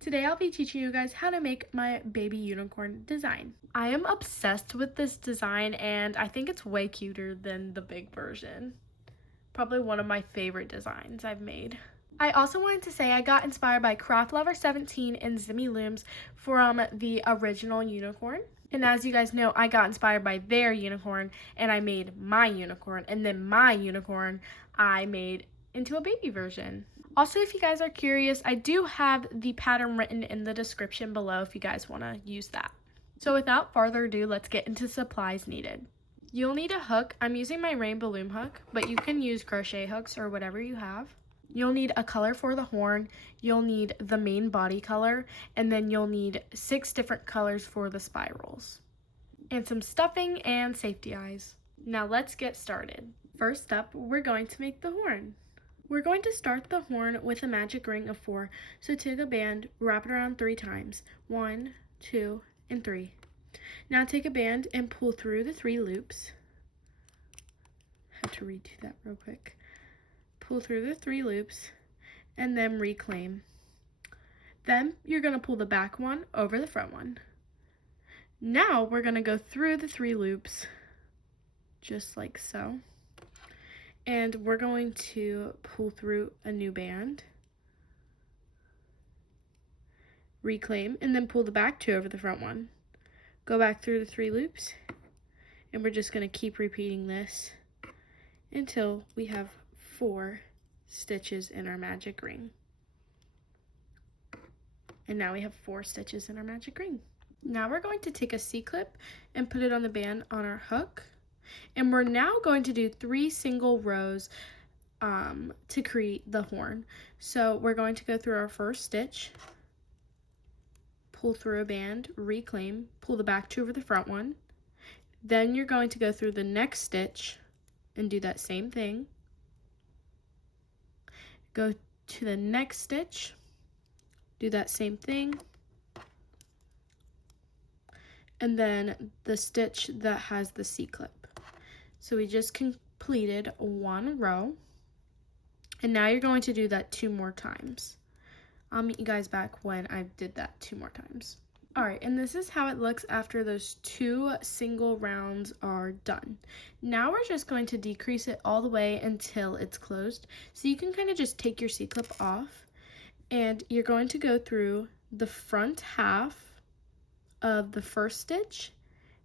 Today I'll be teaching you guys how to make my baby unicorn design. I am obsessed with this design and I think it's way cuter than the big version. Probably one of my favorite designs I've made. I also wanted to say I got inspired by Craft Lover 17 and Zimmy Looms from the original unicorn. And as you guys know, I got inspired by their unicorn and I made my unicorn, and then my unicorn I made into a baby version. Also, if you guys are curious, I do have the pattern written in the description below if you guys want to use that. So without further ado, let's get into supplies needed. You'll need a hook. I'm using my rainbow loom hook, but you can use crochet hooks or whatever you have. You'll need a color for the horn, you'll need the main body color, and then you'll need 6 different colors for the spirals. And some stuffing and safety eyes. Now let's get started. First up, we're going to make the horn. We're going to start the horn with a magic ring of 4. So take a band, wrap it around 3 times. 1, 2, and 3. Now take a band and pull through the 3 loops. I have to redo that real quick. Pull through the 3 loops and then reclaim. Then you're going to pull the back one over the front one. Now we're going to go through the 3 loops just like so. And we're going to pull through a new band, reclaim, and then pull the back 2 over the front one. Go back through the 3 loops, and we're just going to keep repeating this until we have 4 stitches in our magic ring. And now we have 4 stitches in our magic ring. Now we're going to take a C-clip and put it on the band on our hook. And we're now going to do 3 single rows to create the horn. So we're going to go through our first stitch, pull through a band, reclaim, pull the back 2 over the front one. Then you're going to go through the next stitch and do that same thing. Go to the next stitch, do that same thing. And then the stitch that has the C-clip. So we just completed 1 row. And now you're going to do that 2 more times. I'll meet you guys back when I did that 2 more times. Alright, and this is how it looks after those 2 single rounds are done. Now we're just going to decrease it all the way until it's closed. So you can kind of just take your C-clip off, and you're going to go through the front half of the first stitch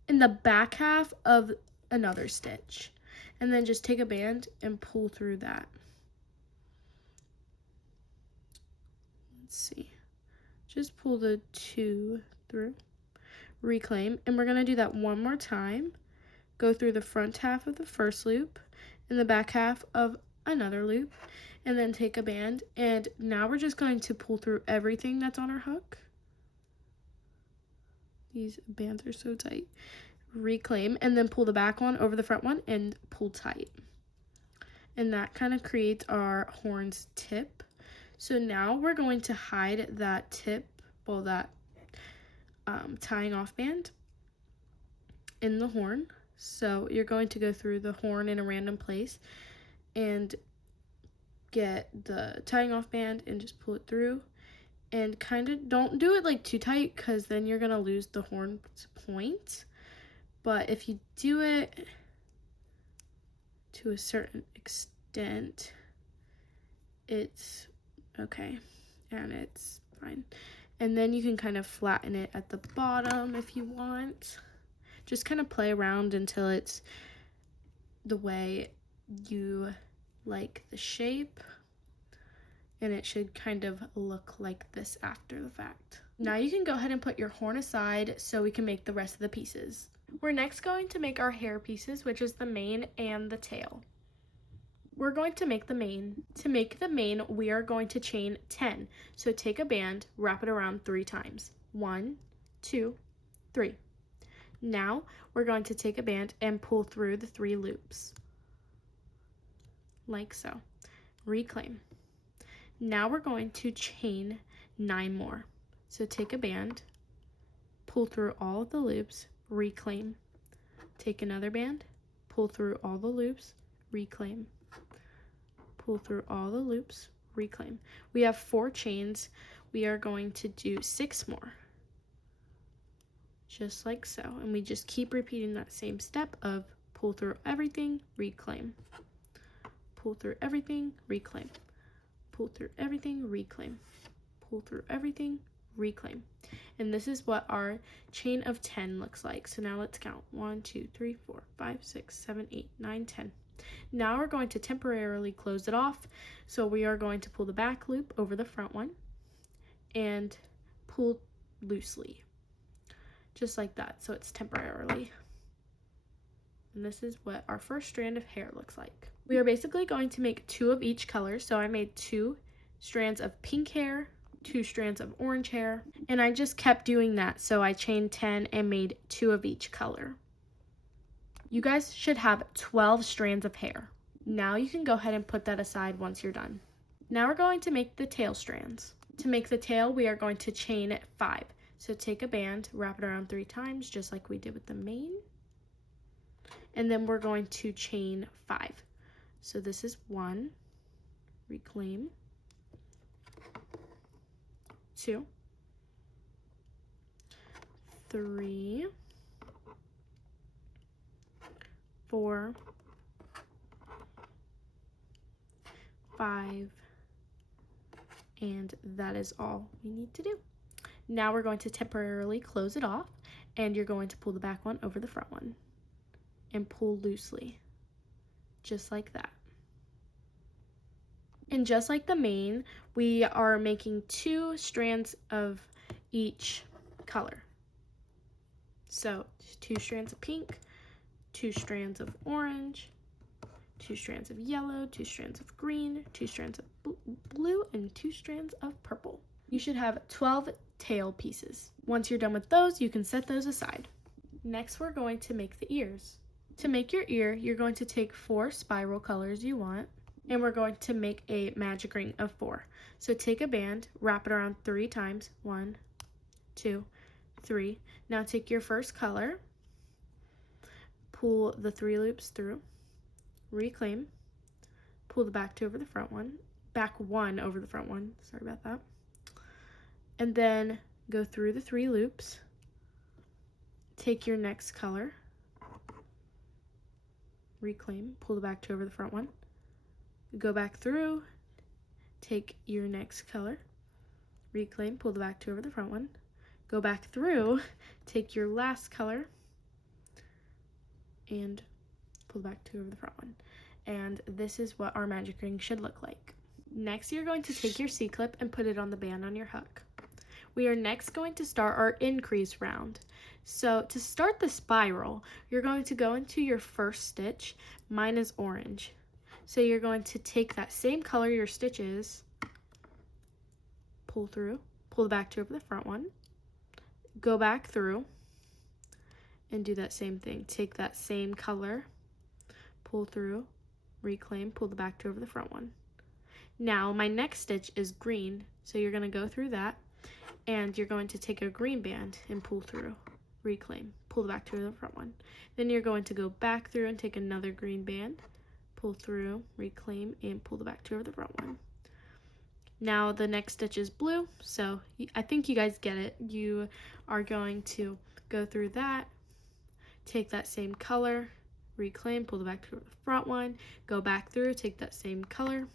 and the back half of another stitch, and then just take a band and pull through that. Let's see, just pull the 2 through, reclaim, and we're going to do that 1 more time. Go through the front half of the first loop and the back half of another loop, and then take a band, and now we're just going to pull through everything that's on our hook. These bands are so tight. Reclaim, and then pull the back one over the front one and pull tight. And that kind of creates our horn's tip. So now we're going to hide that tip, well, that tying off band in the horn. So you're going to go through the horn in a random place and get the tying off band and just pull it through. And kind of don't do it like too tight, because then you're going to lose the horn's point. But if you do it to a certain extent, it's okay and it's fine. And then you can kind of flatten it at the bottom if you want. Just kind of play around until it's the way you like the shape. And it should kind of look like this after the fact. Now you can go ahead and put your horn aside so we can make the rest of the pieces. We're next going to make our hair pieces, which is the mane and the tail. We're going to make the mane. To make the mane, we are going to chain 10. So take a band, wrap it around 3 times. 1, 2, 3. Now we're going to take a band and pull through the 3 loops. Like so. Reclaim. Now we're going to chain 9 more. So take a band, pull through all of the loops, reclaim. Take another band, pull through all the loops, reclaim. Pull through all the loops, reclaim. We have 4 chains. We are going to do 6 more, just like so. And we just keep repeating that same step of pull through everything, reclaim. Pull through everything, reclaim. Pull through everything, reclaim. Pull through everything, reclaim. And this is what our chain of 10 looks like. So now let's count. 1, 2, 3, 4, 5, 6, 7, 8, 9, 10. Now we're going to temporarily close it off. So we are going to pull the back loop over the front one and pull loosely, just like that. So it's temporarily. And this is what our first strand of hair looks like. We are basically going to make 2 of each color. So I made 2 strands of pink hair, 2 strands of orange hair, and I just kept doing that. So I chained 10 and made 2 of each color. You guys should have 12 strands of hair. Now you can go ahead and put that aside once you're done. Now we're going to make the tail strands. To make the tail, we are going to chain 5. So take a band, wrap it around 3 times, just like we did with the mane. And then we're going to chain 5. So this is 1, reclaim, 2, 3, 4, 5, and that is all we need to do. Now we're going to temporarily close it off, and you're going to pull the back one over the front one and pull loosely, just like that. And just like the mane, we are making 2 strands of each color. So 2 strands of pink, 2 strands of orange, 2 strands of yellow, 2 strands of green, 2 strands of blue, and 2 strands of purple. You should have 12 tail pieces. Once you're done with those, you can set those aside. Next, we're going to make the ears. To make your ear, you're going to take 4 spiral colors you want, and we're going to make a magic ring of 4. So take a band, wrap it around 3 times. 1, 2, 3. Now take your first color, pull the 3 loops through, reclaim, pull the back 2 over the front one, back 1 over the front one, sorry about that, and then go through the 3 loops, take your next color, reclaim, pull the back 2 over the front one, go back through, take your next color, reclaim, pull the back 2 over the front one, go back through, take your last color, and pull the back 2 over the front one. And this is what our magic ring should look like. Next, you're going to take your C-clip and put it on the band on your hook. We are next going to start our increase round. So to start the spiral, you're going to go into your first stitch. Mine is orange. So you're going to take that same color your stitch is, pull through, pull the back 2 over the front one, go back through, and do that same thing. Take that same color, pull through, reclaim, pull the back 2 over the front one. Now my next stitch is green, so you're going to go through that, and you're going to take a green band and pull through, reclaim, pull the back 2 over the front one. Then you're going to go back through and take another green band, pull through, reclaim, and pull the back 2 over the front one. Now the next stitch is blue, so I think you guys get it. You are going to go through that, take that same color, reclaim, pull the back 2 over the front one, go back through, take that same color,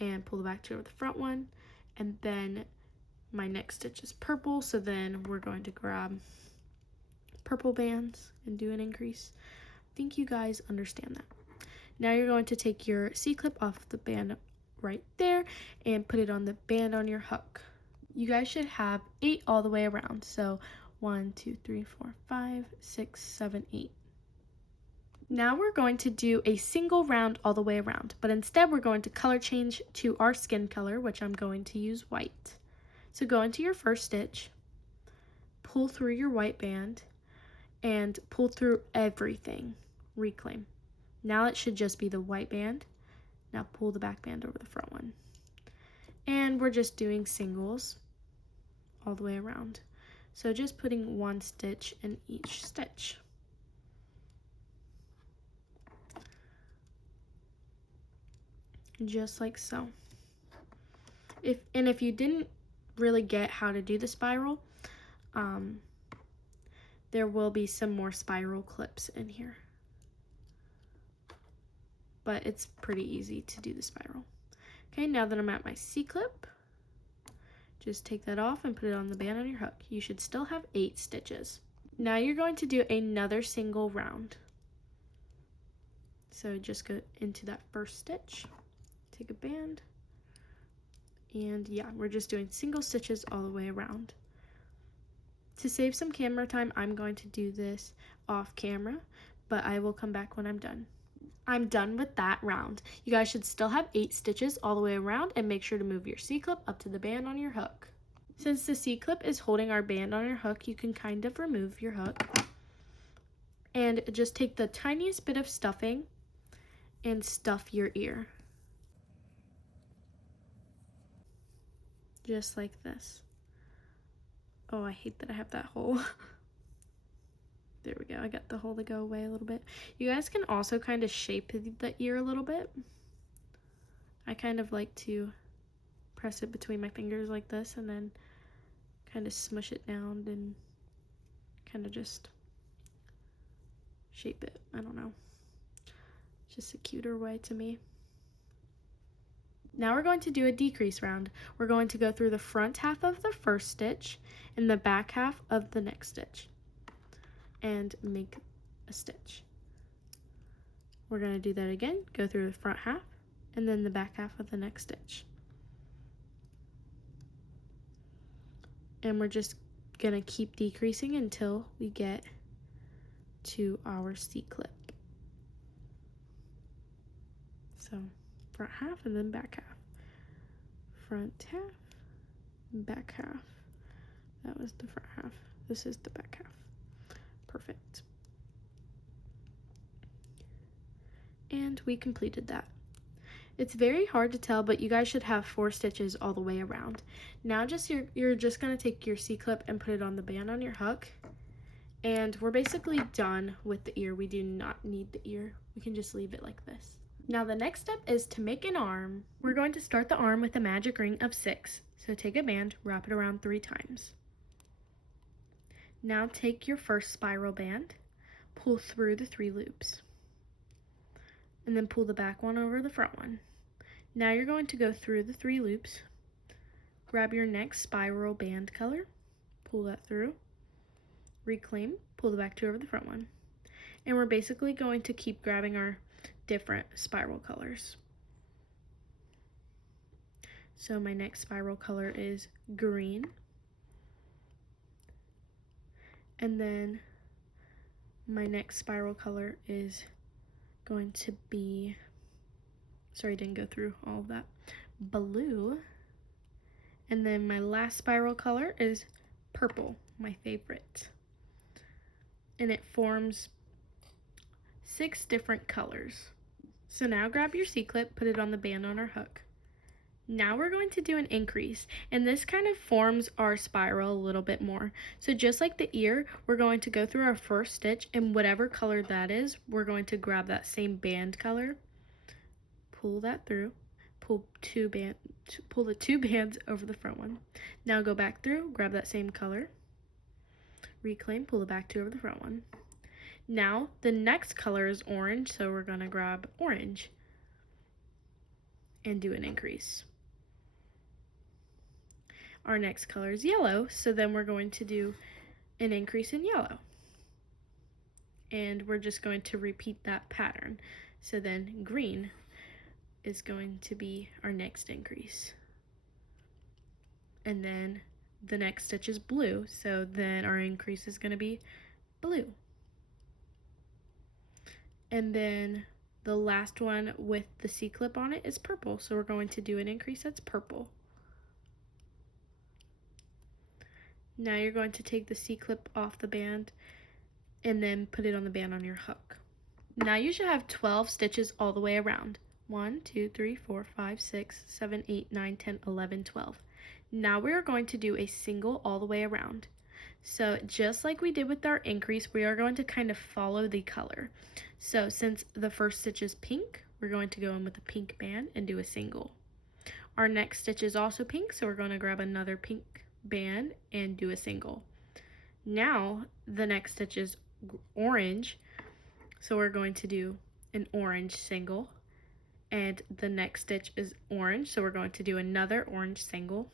and pull the back 2 over the front one. And then my next stitch is purple, so then we're going to grab purple bands and do an increase. I think you guys understand that. Now you're going to take your C-clip off the band right there and put it on the band on your hook. You guys should have 8 all the way around. So 1, 2, 3, 4, 5, 6, 7, 8. Now we're going to do a single round all the way around, but instead we're going to color change to our skin color, which I'm going to use white. So go into your first stitch, pull through your white band, and pull through everything, reclaim. Now it should just be the white band. Now pull the back band over the front one. And we're just doing singles all the way around. So just putting 1 stitch in each stitch. Just like so. If you didn't really get how to do the spiral, there will be some more spiral clips in here. But it's pretty easy to do the spiral. Okay, now that I'm at my C-clip, just take that off and put it on the band on your hook. You should still have 8 stitches. Now you're going to do another single round. So just go into that first stitch, take a band, and yeah, we're just doing single stitches all the way around. To save some camera time, I'm going to do this off camera, but I will come back when I'm done. I'm done with that round. You guys should still have 8 stitches all the way around, and make sure to move your C-clip up to the band on your hook. Since the C-clip is holding our band on your hook, you can kind of remove your hook and just take the tiniest bit of stuffing and stuff your ear. Just like this. Oh, I hate that I have that hole. There we go, I got the hole to go away a little bit. You guys can also kind of shape the ear a little bit. I kind of like to press it between my fingers like this and then kind of smush it down and kind of just shape it. I don't know. It's just a cuter way to me. Now we're going to do a decrease round. We're going to go through the front half of the first stitch and the back half of the next stitch and make a stitch. We're going to do that again, go through the front half and then the back half of the next stitch. And we're just going to keep decreasing until we get to our C-clip. So front half and then back half. Front half, back half. That was the front half. This is the back half. Perfect. And we completed that. It's very hard to tell, but you guys should have 4 stitches all the way around. Now you're just going to take your C-clip and put it on the band on your hook. And we're basically done with the ear. We do not need the ear. We can just leave it like this. Now the next step is to make an arm. We're going to start the arm with a magic ring of 6. So take a band, wrap it around 3 times. Now take your first spiral band, pull through the 3 loops, and then pull the back one over the front one. Now you're going to go through the 3 loops, grab your next spiral band color, pull that through, reclaim, pull the back 2 over the front one. And we're basically going to keep grabbing our different spiral colors. So my next spiral color is green. And then my next spiral color is going to be, sorry, I didn't go through all of that, blue. And then my last spiral color is purple, my favorite. And it forms 6 different colors. So now grab your C-clip, put it on the band on our hook. Now we're going to do an increase, and this kind of forms our spiral a little bit more. So just like the ear, we're going to go through our first stitch, and whatever color that is, we're going to grab that same band color, pull that through, pull the 2 bands over the front one. Now go back through, grab that same color, reclaim, pull the back 2 over the front one. Now the next color is orange, so we're going to grab orange and do an increase. Our next color is yellow, so then we're going to do an increase in yellow. And we're just going to repeat that pattern. So then green is going to be our next increase. And then the next stitch is blue, so then our increase is going to be blue. And then the last one with the C-clip on it is purple, so we're going to do an increase that's purple. Now you're going to take the C-clip off the band and then put it on the band on your hook. Now you should have 12 stitches all the way around. 1, 2, 3, 4, 5, 6, 7, 8, 9, 10, 11, 12. Now we are going to do a single all the way around. So just like we did with our increase, we are going to kind of follow the color. So since the first stitch is pink, we're going to go in with a pink band and do a single. Our next stitch is also pink, so we're going to grab another pink band and do a single. Now the next stitch is orange, so we're going to do an orange single, and the next stitch is orange, so we're going to do another orange single,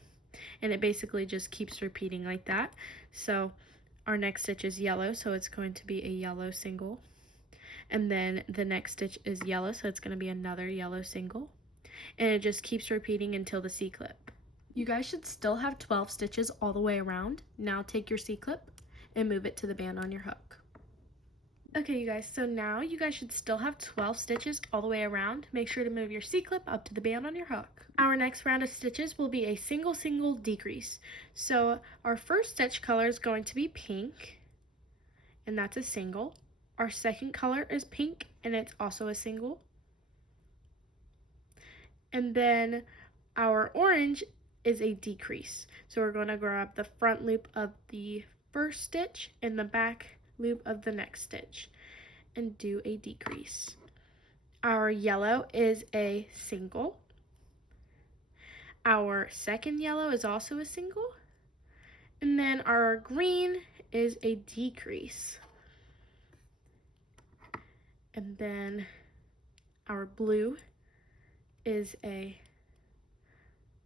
and it basically just keeps repeating like that. So our next stitch is yellow, so it's going to be a yellow single, and then the next stitch is yellow, so it's going to be another yellow single, and it just keeps repeating until the C-clip. You guys should still have 12 stitches all the way around. Now take your C-clip and move it to the band on your hook. Okay, you guys, so now you guys should still have 12 stitches all the way around. Make sure to move your C-clip up to the band on your hook. Our next round of stitches will be a single decrease. So our first stitch color is going to be pink, and that's a single. Our second color is pink, and it's also a single. And then our orange is a decrease. So we're going to grab the front loop of the first stitch and the back loop of the next stitch and do a decrease. Our yellow is a single. Our second yellow is also a single. And then our green is a decrease. And then our blue is a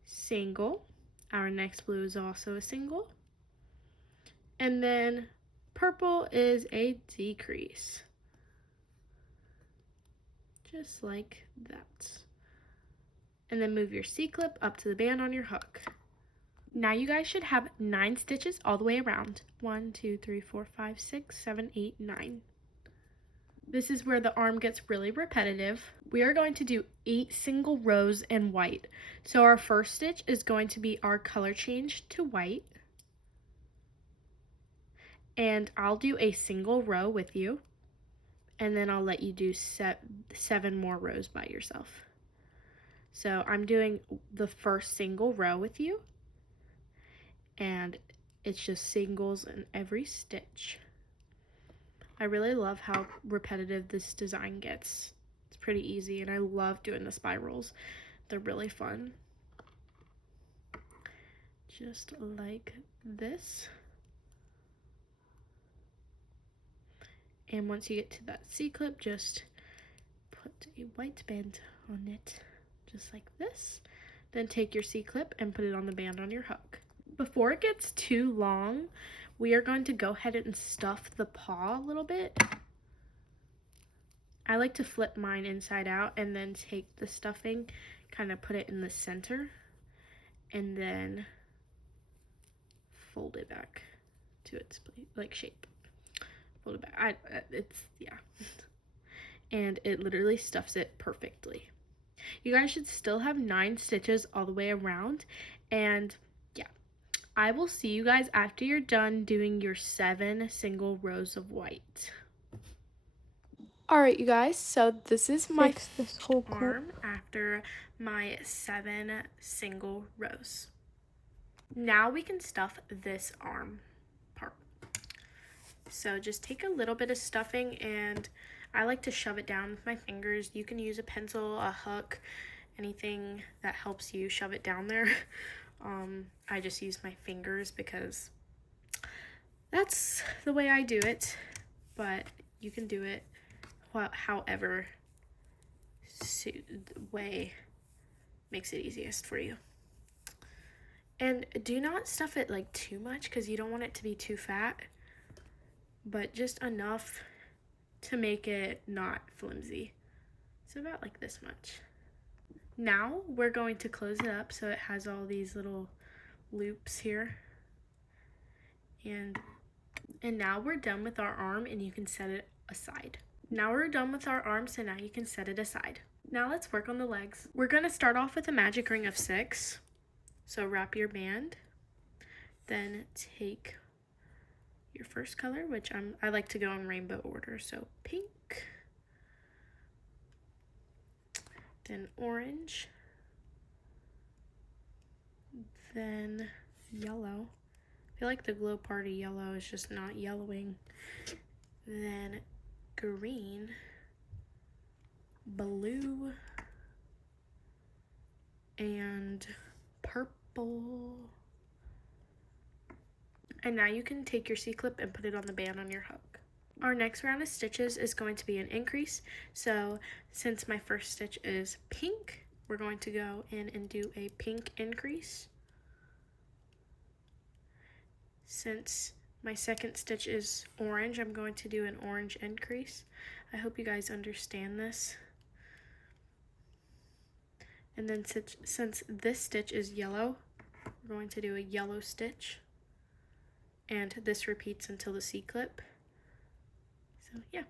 single. Our next blue is also a single. And then purple is a decrease. Just like that. And then move your C-clip up to the band on your hook. Now you guys should have 9 stitches all the way around. 1, 2, 3, 4, 5, 6, 7, 8, 9. This is where the arm gets really repetitive. We are going to do 8 single rows in white. So our first stitch is going to be our color change to white. And I'll do a single row with you, and then I'll let you do 7 more rows by yourself. So I'm doing the first single row with you, and it's just singles in every stitch. I really love how repetitive this design gets. It's pretty easy, and I love doing the spirals. They're really fun. Just like this. And once you get to that C-clip, just put a white band on it, just like this. Then take your C-clip and put it on the band on your hook. Before it gets too long, we are going to go ahead and stuff the paw a little bit. I like to flip mine inside out and then take the stuffing, kind of put it in the center, and then fold it back to its like shape. Fold it back. Yeah. And it literally stuffs it perfectly. You guys should still have 9 stitches all the way around, and yeah, I will see you guys after you're done doing your 7 single rows of white. Alright, you guys, so this is my whole arm after my 7 single rows. Now we can stuff this arm part. So just take a little bit of stuffing, and I like to shove it down with my fingers. You can use a pencil, a hook, anything that helps you shove it down there. I just use my fingers because that's the way I do it, but you can do it however way makes it easiest for you. And do not stuff it like too much because you don't want it to be too fat, but just enough to make it not flimsy. So about like this much. Now we're going to close it up so it has all these little loops here. And now we're done with our arm, and you can set it aside. Now we're done with our arm, so now you can set it aside. Now let's work on the legs. We're going to start off with a magic ring of 6. So wrap your band, then take your first color, which I like to go in rainbow order, so pink, then orange, then yellow. I feel like the glow party yellow is just not yellowing. Then green, blue, and purple. And now you can take your C-clip and put it on the band on your hook. Our next round of stitches is going to be an increase. So since my first stitch is pink, we're going to go in and do a pink increase. Since my second stitch is orange, I'm going to do an orange increase. I hope you guys understand this. And then since this stitch is yellow, we're going to do a yellow stitch. And this repeats until the C-clip. So yeah,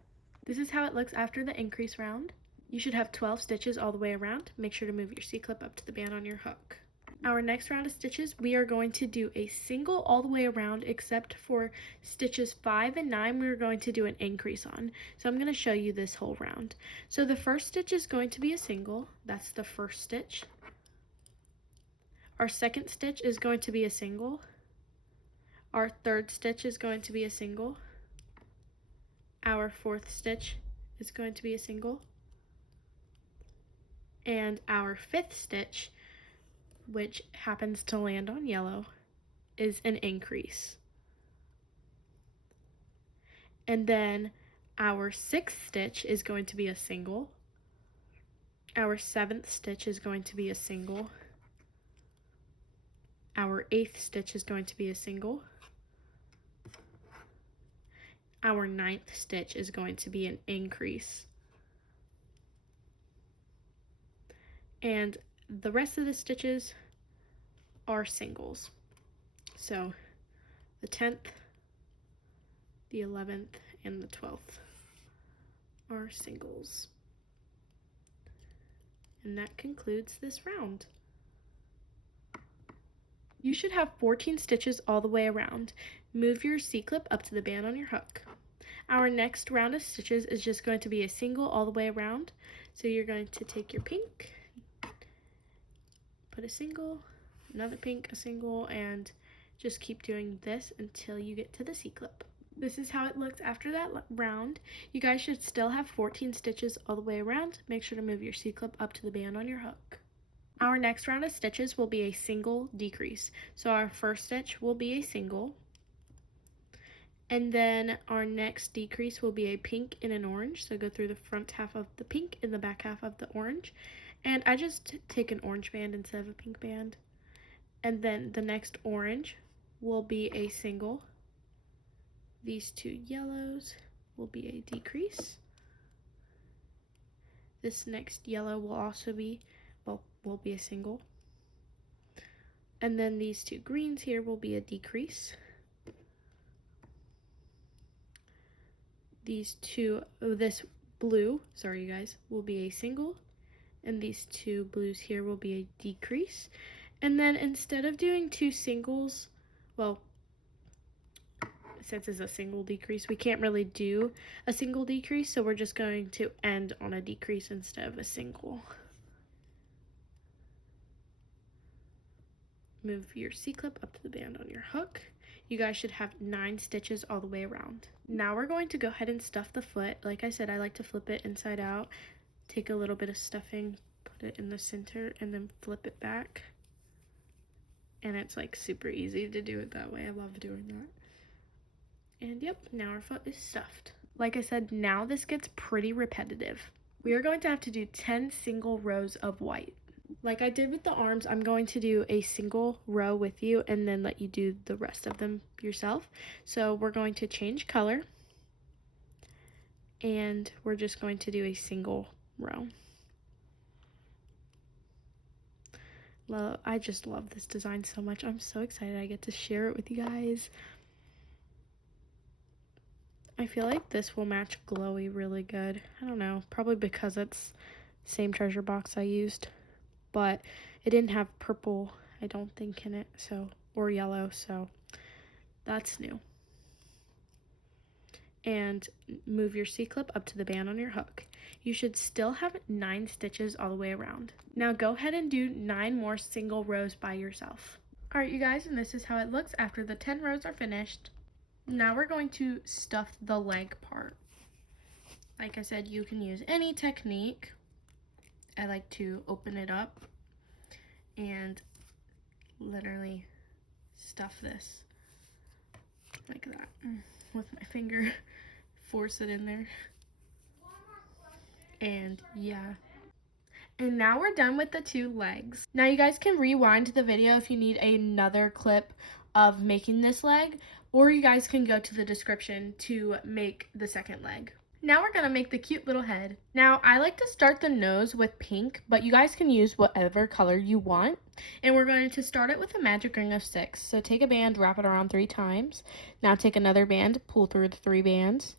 this is how it looks after the increase round. You should have 12 stitches all the way around. Make sure to move your C-clip up to the band on your hook. Our next round of stitches, we are going to do a single all the way around, except for stitches 5 and 9, we're going to do an increase on. So I'm going to show you this whole round. So the first stitch is going to be a single. That's the first stitch. Our second stitch is going to be a single. Our third stitch is going to be a single. Our fourth stitch is going to be a single. And our fifth stitch, which happens to land on yellow, is an increase. And then our sixth stitch is going to be a single. Our seventh stitch is going to be a single. Our eighth stitch is going to be a single. Our ninth stitch is going to be an increase. And the rest of the stitches are singles. So the 10th, the 11th, and the 12th are singles. And that concludes this round. You should have 14 stitches all the way around. Move your C-clip up to the band on your hook. Our next round of stitches is just going to be a single all the way around. So you're going to take your pink, put a single, another pink, a single, and just keep doing this until you get to the C-clip. This is how it looks after that round. You guys should still have 14 stitches all the way around. Make sure to move your C-clip up to the band on your hook. Our next round of stitches will be a single decrease. So our first stitch will be a single. And then our next decrease will be a pink and an orange. So go through the front half of the pink and the back half of the orange. And I just take an orange band instead of a pink band. And then the next orange will be a single. These two yellows will be a decrease. This next yellow will also be, will be a single. And then these two greens here will be a decrease. These two, this blue, sorry you guys, will be a single. And these two blues here will be a decrease. And then instead of doing two singles, well, since it's a single decrease, we can't really do a single decrease, so we're just going to end on a decrease instead of a single. Move your C-clip up to the band on your hook. You guys should have 9 stitches all the way around. Now we're going to go ahead and stuff the foot. Like I said, I like to flip it inside out. Take a little bit of stuffing, put it in the center, and then flip it back. And it's like super easy to do it that way. I love doing that. And yep, now our foot is stuffed. Like I said, now this gets pretty repetitive. We are going to have to do 10 single rows of white. Like I did with the arms, I'm going to do a single row with you and then let you do the rest of them yourself. So we're going to change color and we're just going to do a single row. I just love this design so much. I'm so excited I get to share it with you guys. I feel like this will match glowy really good. I don't know, probably because it's the same treasure box I used. But it didn't have purple, I don't think, in it, so, or yellow, so that's new. And move your C-clip up to the band on your hook. You should still have 9 stitches all the way around. Now go ahead and do 9 more single rows by yourself. Alright you guys, and this is how it looks after the 10 rows are finished. Now we're going to stuff the leg part. Like I said, you can use any technique. I like to open it up and literally stuff this like that with my finger, force it in there, and yeah. And now we're done with the 2 legs. Now you guys can rewind the video if you need another clip of making this leg, or you guys can go to the description to make the 2nd leg. Now we're gonna make the cute little head. Now I like to start the nose with pink, but you guys can use whatever color you want. And we're going to start it with a magic ring of 6. So take a band, wrap it around 3 times. Now take another band, pull through the 3 bands,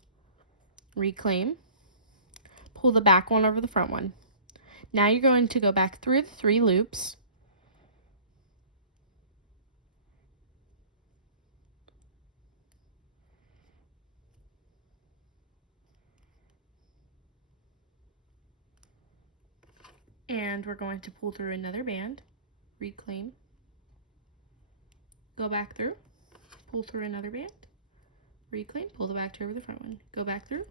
reclaim, pull the back one over the front one. Now you're going to go back through the 3 loops. And we're going to pull through another band, reclaim, go back through, pull through another band, reclaim, pull the back two over the front one, go back through,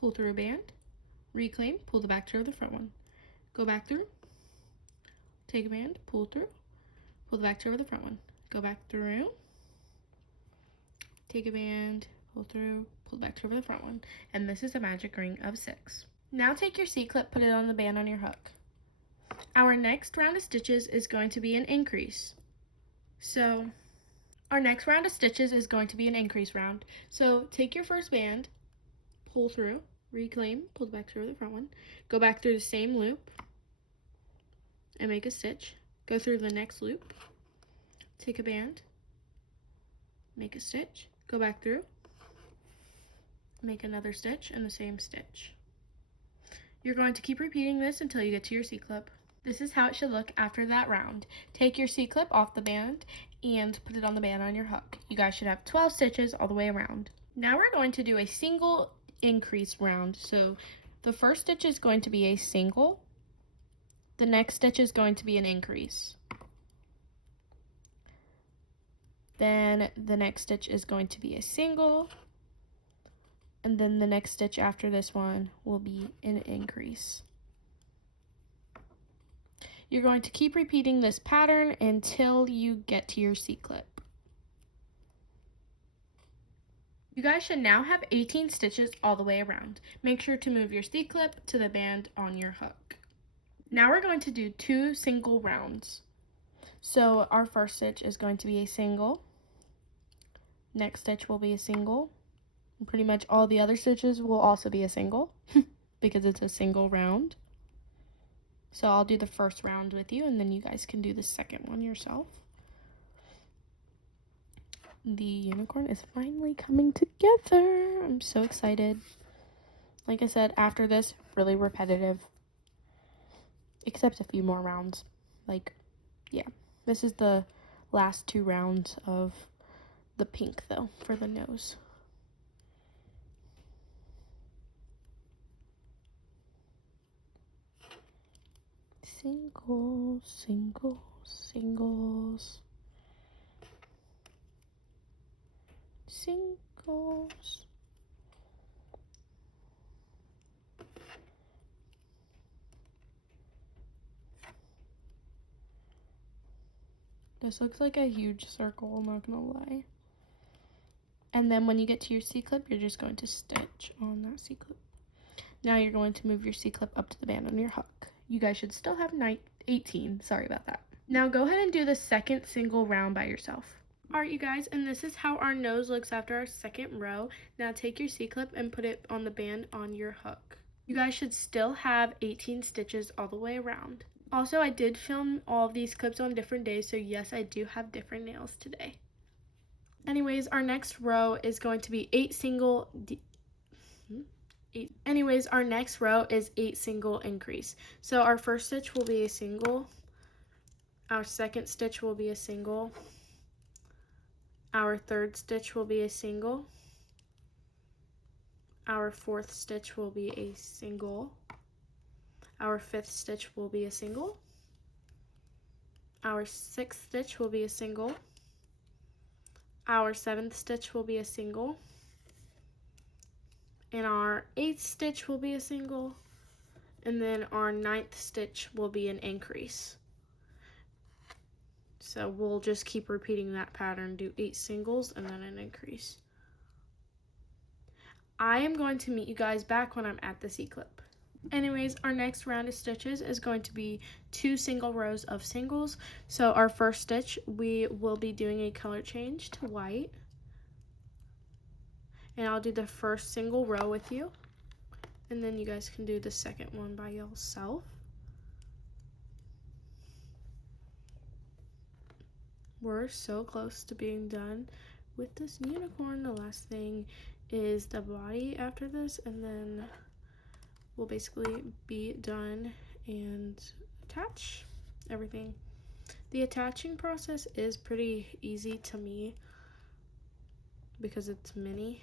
pull through a band, reclaim, pull the back two over the front one, go back through, take a band, pull through, pull the back two over the front one, go back through, take a band, pull through, pull the back two over the front one, and this is a magic ring of 6. Now take your C-clip, put it on the band on your hook. Our next round of stitches is going to be an increase. So our next round of stitches is going to be an increase round. So take your first band, pull through, reclaim, pull the back through the front one, go back through the same loop and make a stitch. Go through the next loop, take a band, make a stitch, go back through, make another stitch and the same stitch. You're going to keep repeating this until you get to your C-clip. This is how it should look after that round. Take your C-clip off the band and put it on the band on your hook. You guys should have 12 stitches all the way around. Now we're going to do a single increase round. So the first stitch is going to be a single. The next stitch is going to be an increase. Then the next stitch is going to be a single. And then the next stitch after this one will be an increase. You're going to keep repeating this pattern until you get to your C-clip. You guys should now have 18 stitches all the way around. Make sure to move your C-clip to the band on your hook. Now we're going to do 2 single rounds. So our first stitch is going to be a single. Next stitch will be a single. And pretty much all the other stitches will also be a single because it's a single round. So I'll do the first round with you and then you guys can do the second one yourself. The unicorn is finally coming together. I'm so excited. Like I said, after this, really repetitive. Except a few more rounds. Like, yeah. This is the last 2 rounds of the pink though for the nose. Singles, singles, singles, singles. This looks like a huge circle, I'm not gonna lie. And then when you get to your C-clip, you're just going to stitch on that C-clip. Now you're going to move your C-clip up to the band on your hook. You guys should still have 18, sorry about that. Now go ahead and do the second single round by yourself. Alright you guys, and this is how our nose looks after our second row. Now take your C-clip and put it on the band on your hook. You guys should still have 18 stitches all the way around. Also, I did film all of these clips on different days, so yes, I do have different nails today. Anyways, our next row is going to be 8 single our next row is 8 single increase. So our first stitch will be a single, our second stitch will be a single, our third stitch will be a single, our fourth stitch will be a single, our fifth stitch will be a single, our sixth stitch will be a single, our seventh stitch will be a single, and our 8th stitch will be a single, and then our 9th stitch will be an increase. So we'll just keep repeating that pattern, do 8 singles and then an increase. I am going to meet you guys back when I'm at the C-clip. Anyways, our next round of stitches is going to be 2 single rows of singles. So our first stitch, we will be doing a color change to white. And I'll do the first single row with you. And then you guys can do the second one by yourself. We're so close to being done with this unicorn. The last thing is the body after this, and then we'll basically be done and attach everything. The attaching process is pretty easy to me because it's mini.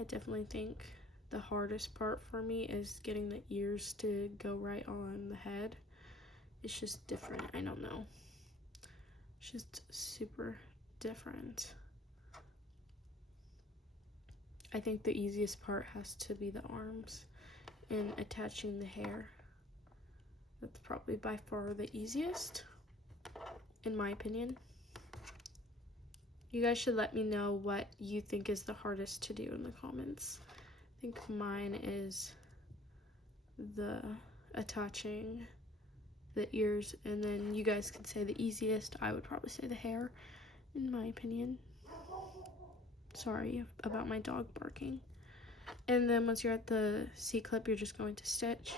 I definitely think the hardest part for me is getting the ears to go right on the head. It's just different. I don't know. It's just super different. I think the easiest part has to be the arms and attaching the hair. That's probably by far the easiest, in my opinion. You guys should let me know what you think is the hardest to do in the comments. I think mine is the attaching the ears, and then you guys could say the easiest. I would probably say the hair, in my opinion. Sorry about my dog barking. And then once you're at the C-clip, you're just going to stitch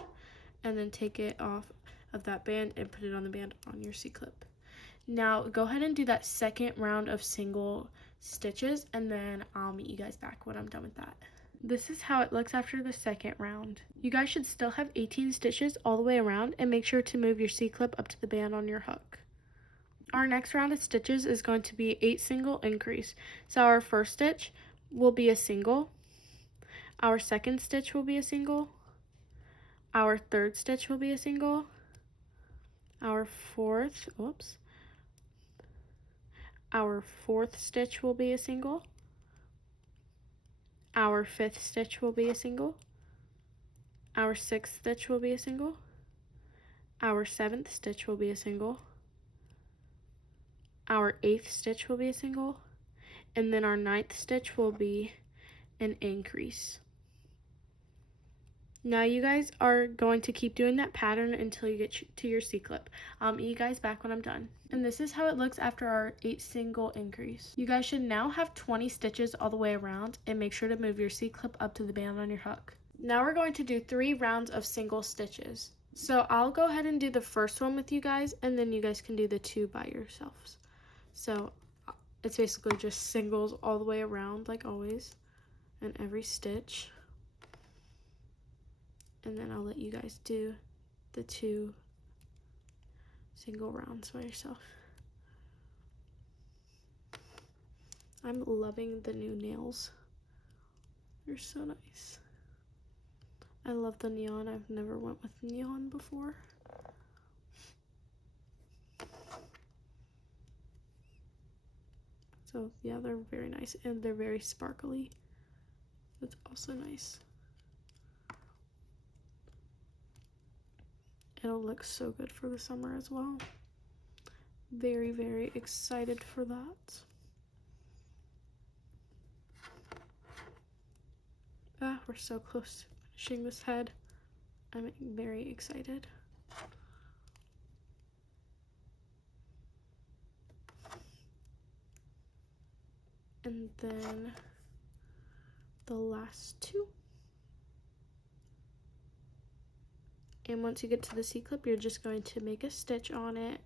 and then take it off of that band and put it on the band on your C-clip. Now go ahead and do that second round of single stitches, and then I'll meet you guys back when I'm done with that. This is how it looks after the second round. You guys should still have 18 stitches all the way around, and make sure to move your C-clip up to the band on your hook. Our next round of stitches is going to be 8 single increase. So our first stitch will be a single. Our second stitch will be a single. Our third stitch will be a single. Our fourth stitch will be a single. Our fifth stitch will be a single. Our sixth stitch will be a single. Our seventh stitch will be a single. Our eighth stitch will be a single. And then our ninth stitch will be an increase. Now you guys are going to keep doing that pattern until you get to your C-clip. I'll meet you guys back when I'm done. And this is how it looks after our 8 single increase. You guys should now have 20 stitches all the way around, and make sure to move your C-clip up to the band on your hook. Now we're going to do 3 rounds of single stitches. So I'll go ahead and do the first one with you guys, and then you guys can do the 2 by yourselves. So it's basically just singles all the way around like always, and every stitch. And then I'll let you guys do the 2 single rounds by yourself. I'm loving the new nails. They're so nice. I love the neon. I've never went with neon before. So yeah, they're very nice, and they're very sparkly. That's also nice. It'll look so good for the summer as well. Very, very excited for that. We're so close to finishing this head. I'm very excited. And then the last 2. And once you get to the C-clip, you're just going to make a stitch on it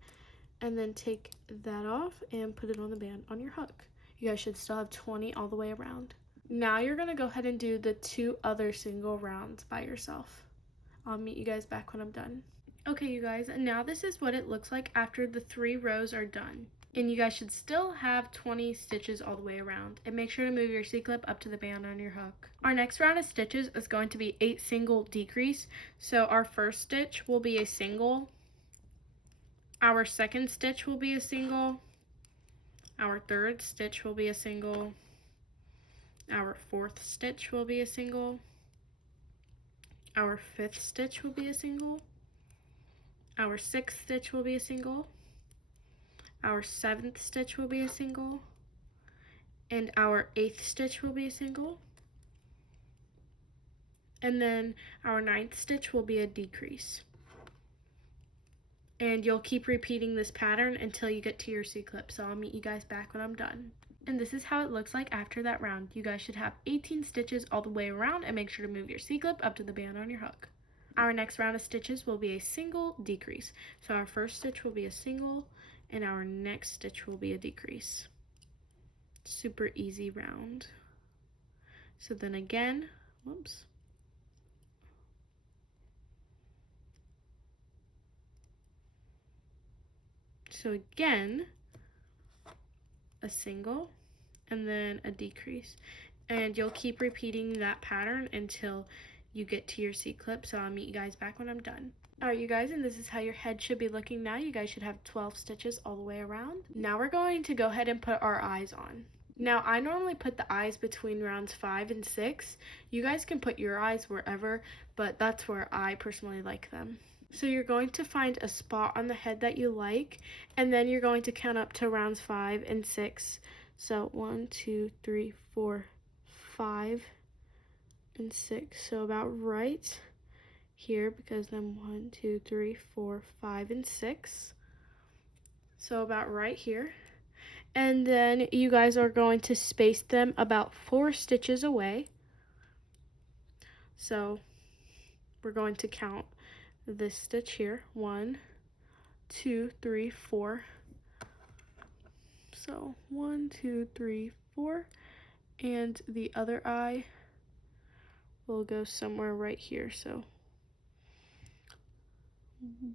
and then take that off and put it on the band on your hook. You guys should still have 20 all the way around. Now you're going to go ahead and do the 2 other single rounds by yourself. I'll meet you guys back when I'm done. Okay, you guys, and now this is what it looks like after the 3 rows are done. And you guys should still have 20 stitches all the way around. And make sure to move your C-clip up to the band on your hook. Our next round of stitches is going to be 8 single decrease. So our first stitch will be a single. Our second stitch will be a single. Our third stitch will be a single. Our fourth stitch will be a single. Our fifth stitch will be a single. Our 6th stitch will be a single, our 7th stitch will be a single, and our 8th stitch will be a single, and then our 9th stitch will be a decrease. And you'll keep repeating this pattern until you get to your C-clip. So I'll meet you guys back when I'm done. And this is how it looks like after that round. You guys should have 18 stitches all the way around, and make sure to move your C-clip up to the band on your hook. Our next round of stitches will be a single decrease. So our first stitch will be a single, and our next stitch will be a decrease. Super easy round. So then again, whoops. So again, a single, and then a decrease. And you'll keep repeating that pattern until you get to your C-clip. So I'll meet you guys back when I'm done. Alright, you guys, and this is how your head should be looking now. You guys should have 12 stitches all the way around. Now we're going to go ahead and put our eyes on. Now, I normally put the eyes between rounds 5 and 6. You guys can put your eyes wherever, but that's where I personally like them. So you're going to find a spot on the head that you like, and then you're going to count up to rounds 5 and 6. So 1, 2, 3, 4, 5, and 6. So about right here, because then 1, 2, 3, 4, 5, and 6. So about right here. And then you guys are going to space them about 4 stitches away. So we're going to count this stitch here, 1, 2, 3, 4. So 1, 2, 3, 4, and the other eye will go somewhere right here. So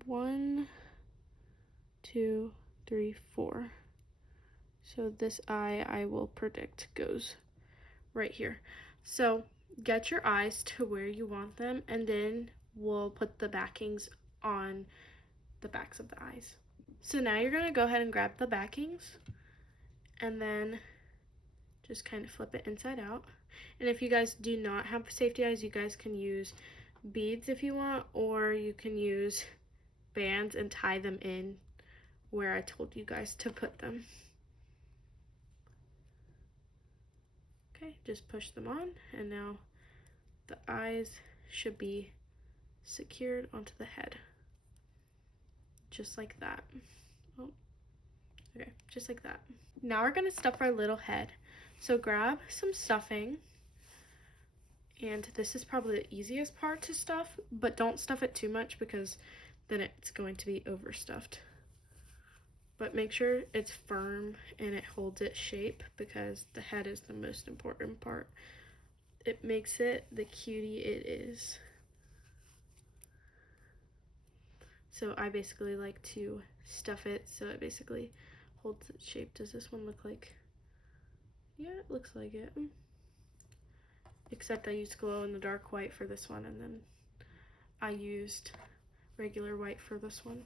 1, 2, 3, 4. So this eye, I will predict, goes right here. So get your eyes to where you want them, and then we'll put the backings on the backs of the eyes. So now you're gonna go ahead and grab the backings, and then just kind of flip it inside out. And if you guys do not have safety eyes, you guys can use beads if you want, or you can use bands and tie them in where I told you guys to put them. Okay, just push them on, and now the eyes should be secured onto the head. Just like that. Oh, okay, just like that. Now we're gonna stuff our little head. So grab some stuffing, and this is probably the easiest part to stuff, but don't stuff it too much because then it's going to be overstuffed. But make sure it's firm and it holds its shape, because the head is the most important part. It makes it the cutie it is. So I basically like to stuff it so it basically holds its shape. Does this one look like? Yeah, it looks like it. Except I used glow in the dark white for this one, and then I used regular white for this one.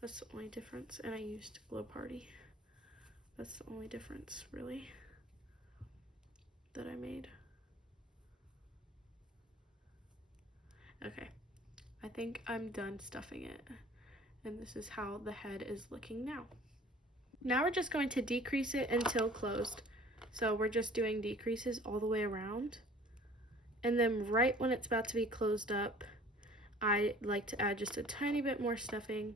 That's the only difference. And I used Glow Party. That's the only difference, really, that I made. Okay, I think I'm done stuffing it. And this is how the head is looking now. Now we're just going to decrease it until closed. So we're just doing decreases all the way around. And then right when it's about to be closed up, I like to add just a tiny bit more stuffing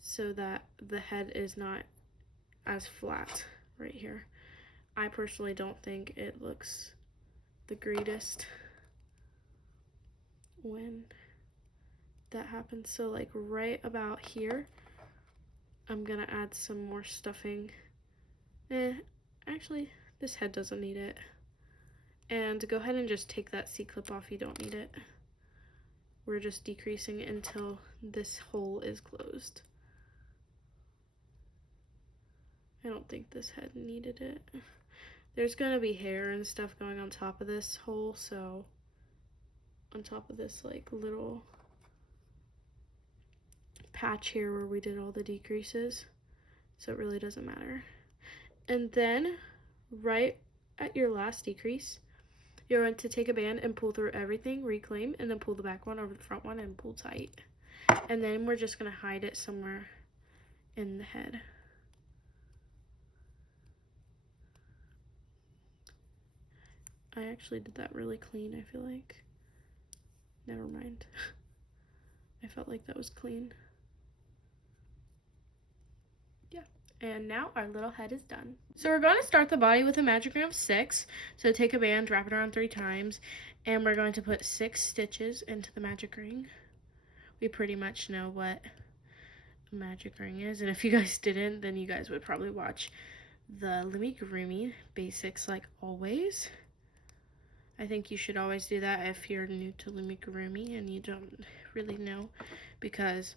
so that the head is not as flat right here. I personally don't think it looks the greatest when that happens. So like right about here, I'm gonna add some more stuffing. Actually, this head doesn't need it. And go ahead and just take that C-clip off, you don't need it. We're just decreasing it until this hole is closed. I don't think this head needed it. There's gonna be hair and stuff going on top of this hole, so on top of this like little patch here where we did all the decreases, so it really doesn't matter. And then right at your last decrease, you're going to take a band and pull through everything, reclaim, and then pull the back one over the front one and pull tight. And then we're just going to hide it somewhere in the head. I actually did that really clean, I feel like. Never mind. I felt like that was clean. Yeah. And now our little head is done. So we're going to start the body with a magic ring of 6. So take a band, wrap it around 3 times, and we're going to put 6 stitches into the magic ring. We pretty much know what a magic ring is, and if you guys didn't, then you guys would probably watch the Loomers basics like always. I think you should always do that if you're new to Loomers and you don't really know, because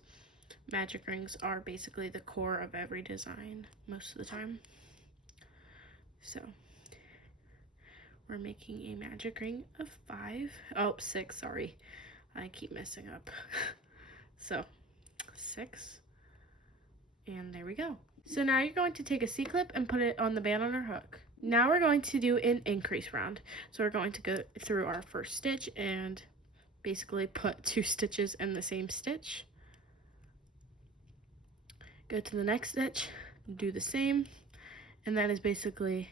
magic rings are basically the core of every design most of the time. So we're making a magic ring of 5. Oh, 6, sorry. I keep messing up. So 6. And there we go. So now you're going to take a C-clip and put it on the band on our hook. Now we're going to do an increase round. So we're going to go through our first stitch and basically put 2 stitches in the same stitch. Go to the next stitch, do the same, and that is basically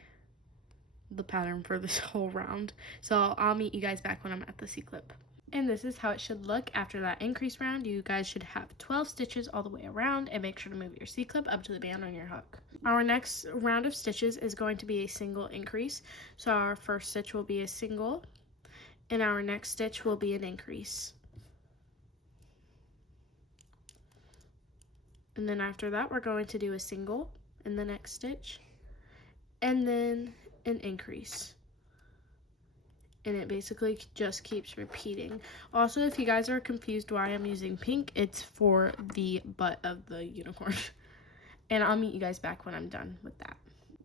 the pattern for this whole round. So I'll meet you guys back when I'm at the C-clip. And this is how it should look after that increase round. You guys should have 12 stitches all the way around, and make sure to move your C-clip up to the band on your hook. Our next round of stitches is going to be a single increase. So our first stitch will be a single, and our next stitch will be an increase. And then after that, we're going to do a single in the next stitch, and then an increase. And it basically just keeps repeating. Also, if you guys are confused why I'm using pink, it's for the butt of the unicorn. And I'll meet you guys back when I'm done with that.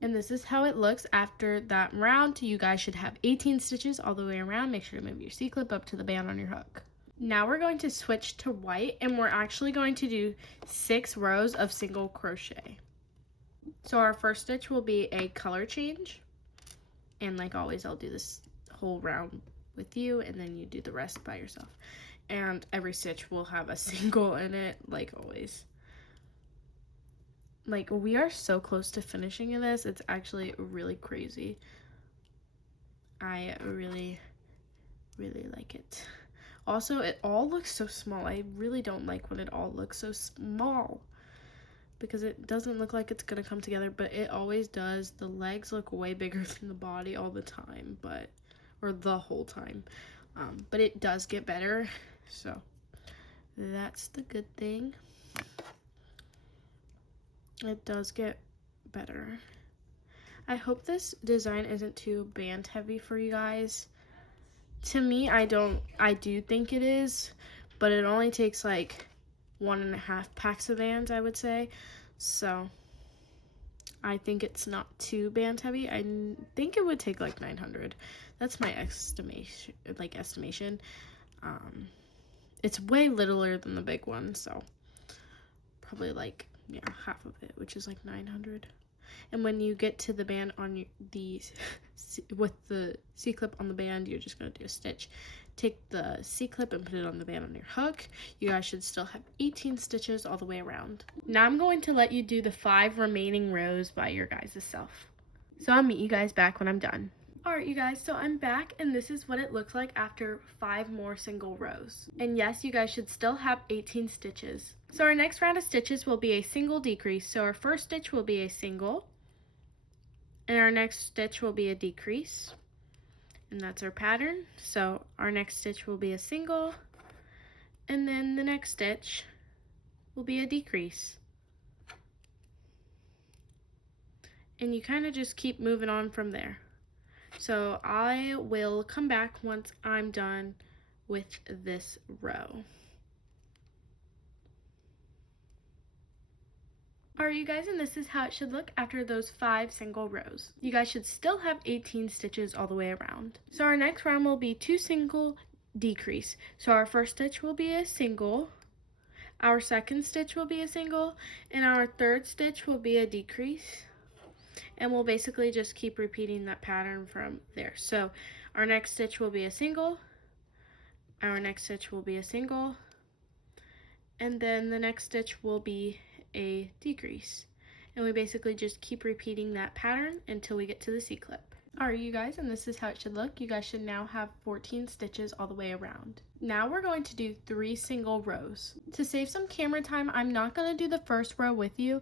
And this is how it looks after that round. You guys should have 18 stitches all the way around. Make sure to move your C-clip up to the band on your hook. Now we're going to switch to white, and we're actually going to do 6 rows of single crochet. So our first stitch will be a color change. And like always, I'll do this whole round with you, and then you do the rest by yourself. And every stitch will have a single in it, like always. Like, we are so close to finishing this. It's actually really crazy. I really, really like it. Also, it all looks so small. I really don't like when it all looks so small, because it doesn't look like it's gonna come together, but it always does. The legs look way bigger than the body all the time, or the whole time. But it does get better, so that's the good thing. It does get better. I hope this design isn't too band heavy for you guys. To me, I do think it is, but it only takes like 1.5 packs of bands, I would say. So I think it's not too band heavy. I think it would take like 900. That's my estimation. It's way littler than the big one, so probably like, yeah, half of it, which is like 900. And when you get to the band on with the C-clip on the band, you're just going to do a stitch. Take the C-clip and put it on the band on your hook. You guys should still have 18 stitches all the way around. Now I'm going to let you do the 5 remaining rows by your guys' self. So I'll meet you guys back when I'm done. Alright, you guys, so I'm back, and this is what it looks like after 5 more single rows. And yes, you guys should still have 18 stitches. So our next round of stitches will be a single decrease. So our first stitch will be a single, and our next stitch will be a decrease. And that's our pattern. So our next stitch will be a single, and then the next stitch will be a decrease. And you kind of just keep moving on from there. So I will come back once I'm done with this row. Alright, you guys, and this is how it should look after those 5 single rows. You guys should still have 18 stitches all the way around. So our next round will be 2 single decrease. So our first stitch will be a single, our second stitch will be a single, and our third stitch will be a decrease. And we'll basically just keep repeating that pattern from there. So our next stitch will be a single, our next stitch will be a single, and then the next stitch will be a decrease. And we basically just keep repeating that pattern until we get to the C-clip. Alright you guys, and this is how it should look. You guys should now have 14 stitches all the way around. Now we're going to do 3 single rows. To save some camera time, I'm not going to do the first row with you,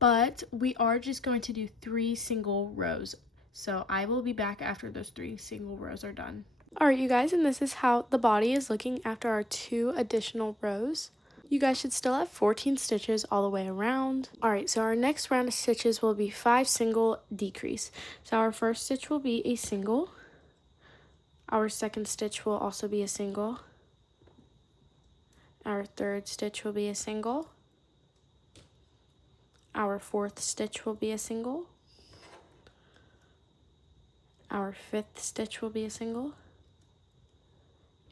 but we are just going to do 3 single rows. So I will be back after those 3 single rows are done. Alright you guys, and this is how the body is looking after our 2 additional rows. You guys should still have 14 stitches all the way around. Alright, so our next round of stitches will be 5 single decrease. So our first stitch will be a single. Our second stitch will also be a single. Our third stitch will be a single. Our fourth stitch will be a single. Our fifth stitch will be a single.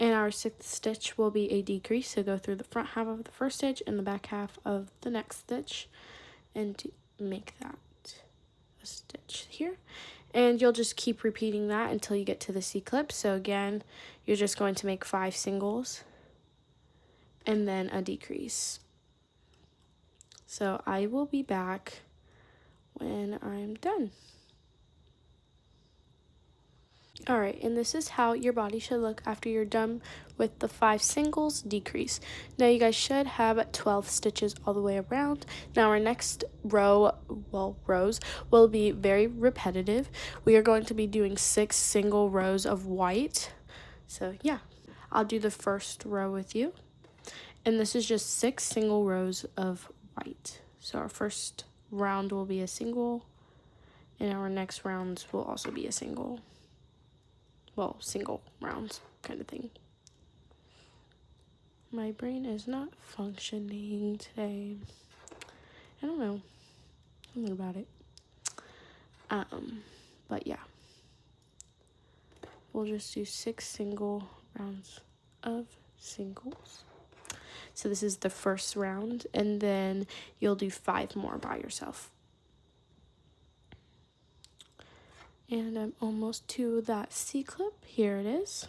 And our sixth stitch will be a decrease, so go through the front half of the first stitch and the back half of the next stitch and make that a stitch here. And you'll just keep repeating that until you get to the C-clip. So again, you're just going to make 5 singles and then a decrease. So I will be back when I'm done. Alright, and this is how your body should look after you're done with the 5 singles decrease. Now you guys should have 12 stitches all the way around. Now our next rows will be very repetitive. We are going to be doing 6 single rows of white. So yeah, I'll do the first row with you. And this is just 6 single rows of white. So our first round will be a single, and our next rounds will also be a single. Well, single rounds kind of thing. My brain is not functioning today. I don't know. Something about it. But yeah. We'll just do 6 single rounds of singles. So this is the first round, and then you'll do 5 more by yourself. And I'm almost to that C-clip. Here it is.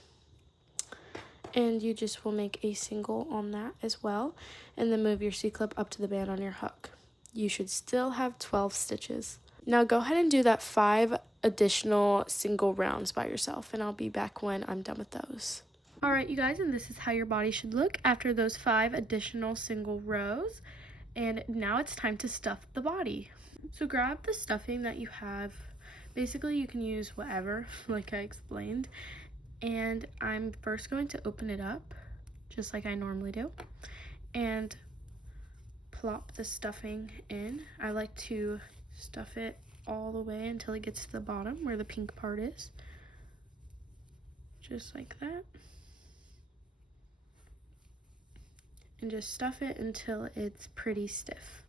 And you just will make a single on that as well, and then move your C-clip up to the band on your hook. You should still have 12 stitches. Now go ahead and do that 5 additional single rounds by yourself, and I'll be back when I'm done with those. Alright you guys, and this is how your body should look after those 5 additional single rows. And now it's time to stuff the body. So grab the stuffing that you have. Basically you can use whatever, like I explained. And I'm first going to open it up, just like I normally do, and plop the stuffing in. I like to stuff it all the way until it gets to the bottom where the pink part is. Just like that. And just stuff it until it's pretty stiff.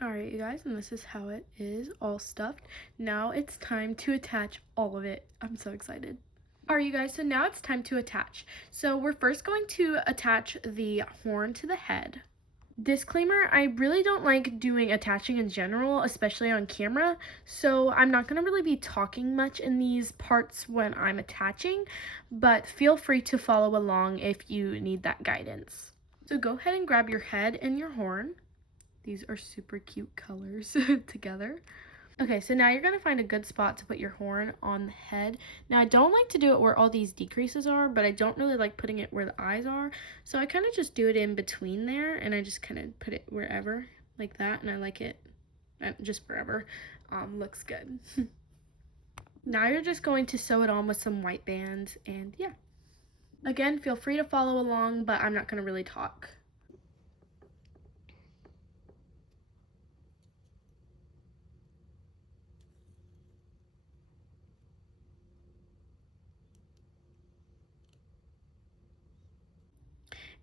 Alright you guys, and this is how it is all stuffed. Now it's time to attach all of it. I'm so excited. Alright you guys, so now it's time to attach. So we're first going to attach the horn to the head. Disclaimer, I really don't like doing attaching in general, especially on camera, so I'm not going to really be talking much in these parts when I'm attaching, but feel free to follow along if you need that guidance. So go ahead and grab your head and your horn. These are super cute colors together. Okay, so now you're going to find a good spot to put your horn on the head. Now, I don't like to do it where all these decreases are, but I don't really like putting it where the eyes are. So I kind of just do it in between there, and I just kind of put it wherever, like that, and I like it just wherever. Looks good. Now you're just going to sew it on with some white bands, and yeah. Again, feel free to follow along, but I'm not going to really talk.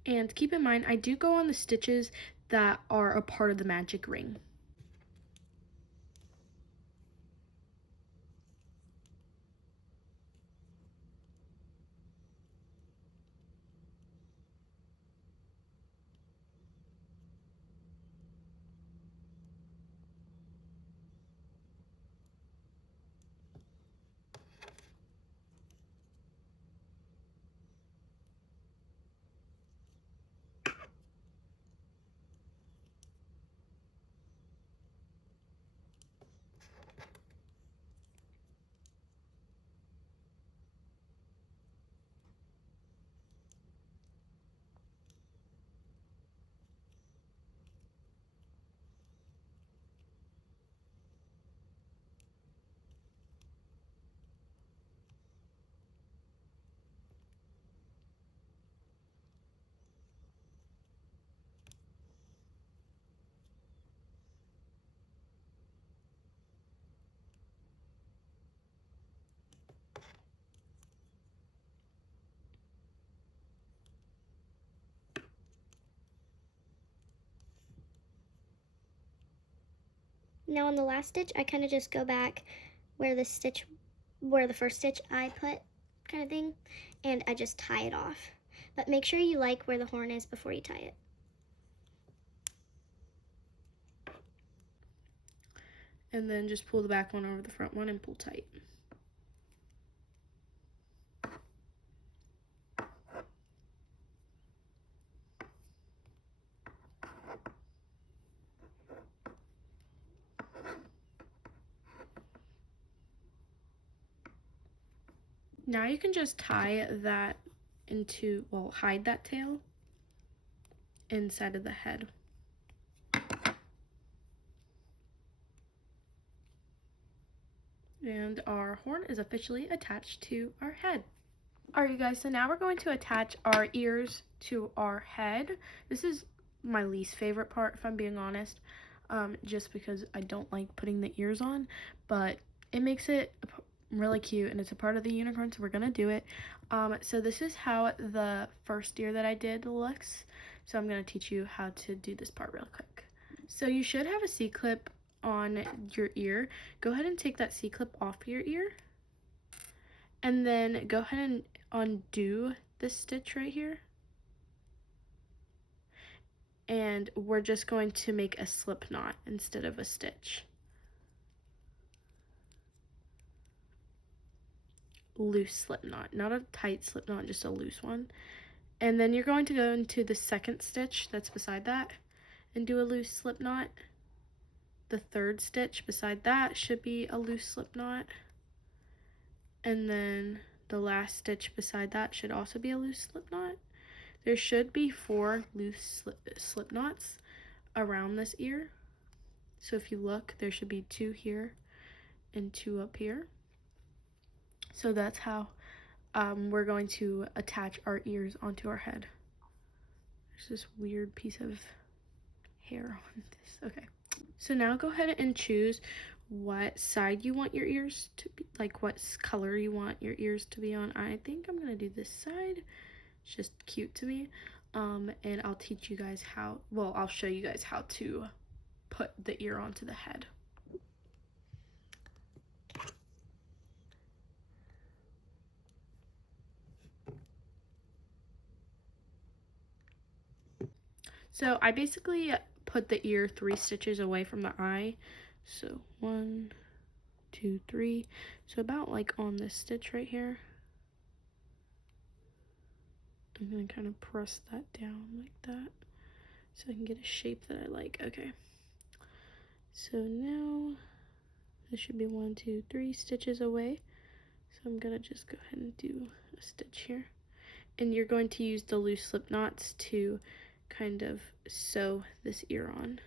And keep in mind, I do go on the stitches that are a part of the magic ring. Now on the last stitch, I kind of just go back where the first stitch I put, kind of thing, and I just tie it off. But make sure you like where the horn is before you tie it. And then just pull the back one over the front one and pull tight. Now you can just tie that into, well, hide that tail inside of the head. And our horn is officially attached to our head. Alright you guys, so now we're going to attach our ears to our head. This is my least favorite part, if I'm being honest, just because I don't like putting the ears on, but it makes it really cute and it's a part of the unicorn, so we're gonna do it. So this is how the first ear that I did looks, so I'm gonna teach you how to do this part real quick. So you should have a C-clip on your ear. Go ahead and take that C-clip off your ear, and then go ahead and undo this stitch right here, and we're just going to make a slip knot instead of a stitch. Loose slip knot, not a tight slip knot, just a loose one. And then you're going to go into the second stitch that's beside that and do a loose slip knot. The third stitch beside that should be a loose slip knot, and then the last stitch beside that should also be a loose slip knot. There should be 4 loose slip knots around this ear. So if you look, there should be 2 here and 2 up here. So that's how we're going to attach our ears onto our head. There's this weird piece of hair on this. Okay. So now go ahead and choose what side you want your ears to be, like what color you want your ears to be on. I think I'm gonna do this side. It's just cute to me. And I'll teach you guys how, well, I'll show you guys how to put the ear onto the head. So I basically put the ear 3 stitches away from the eye. So 1, 2, 3. So about like on this stitch right here. I'm gonna kind of press that down like that so I can get a shape that I like. Okay. So now this should be 1, 2, 3 stitches away. So I'm gonna just go ahead and do a stitch here. And you're going to use the loose slip knots to kind of sew this ear on.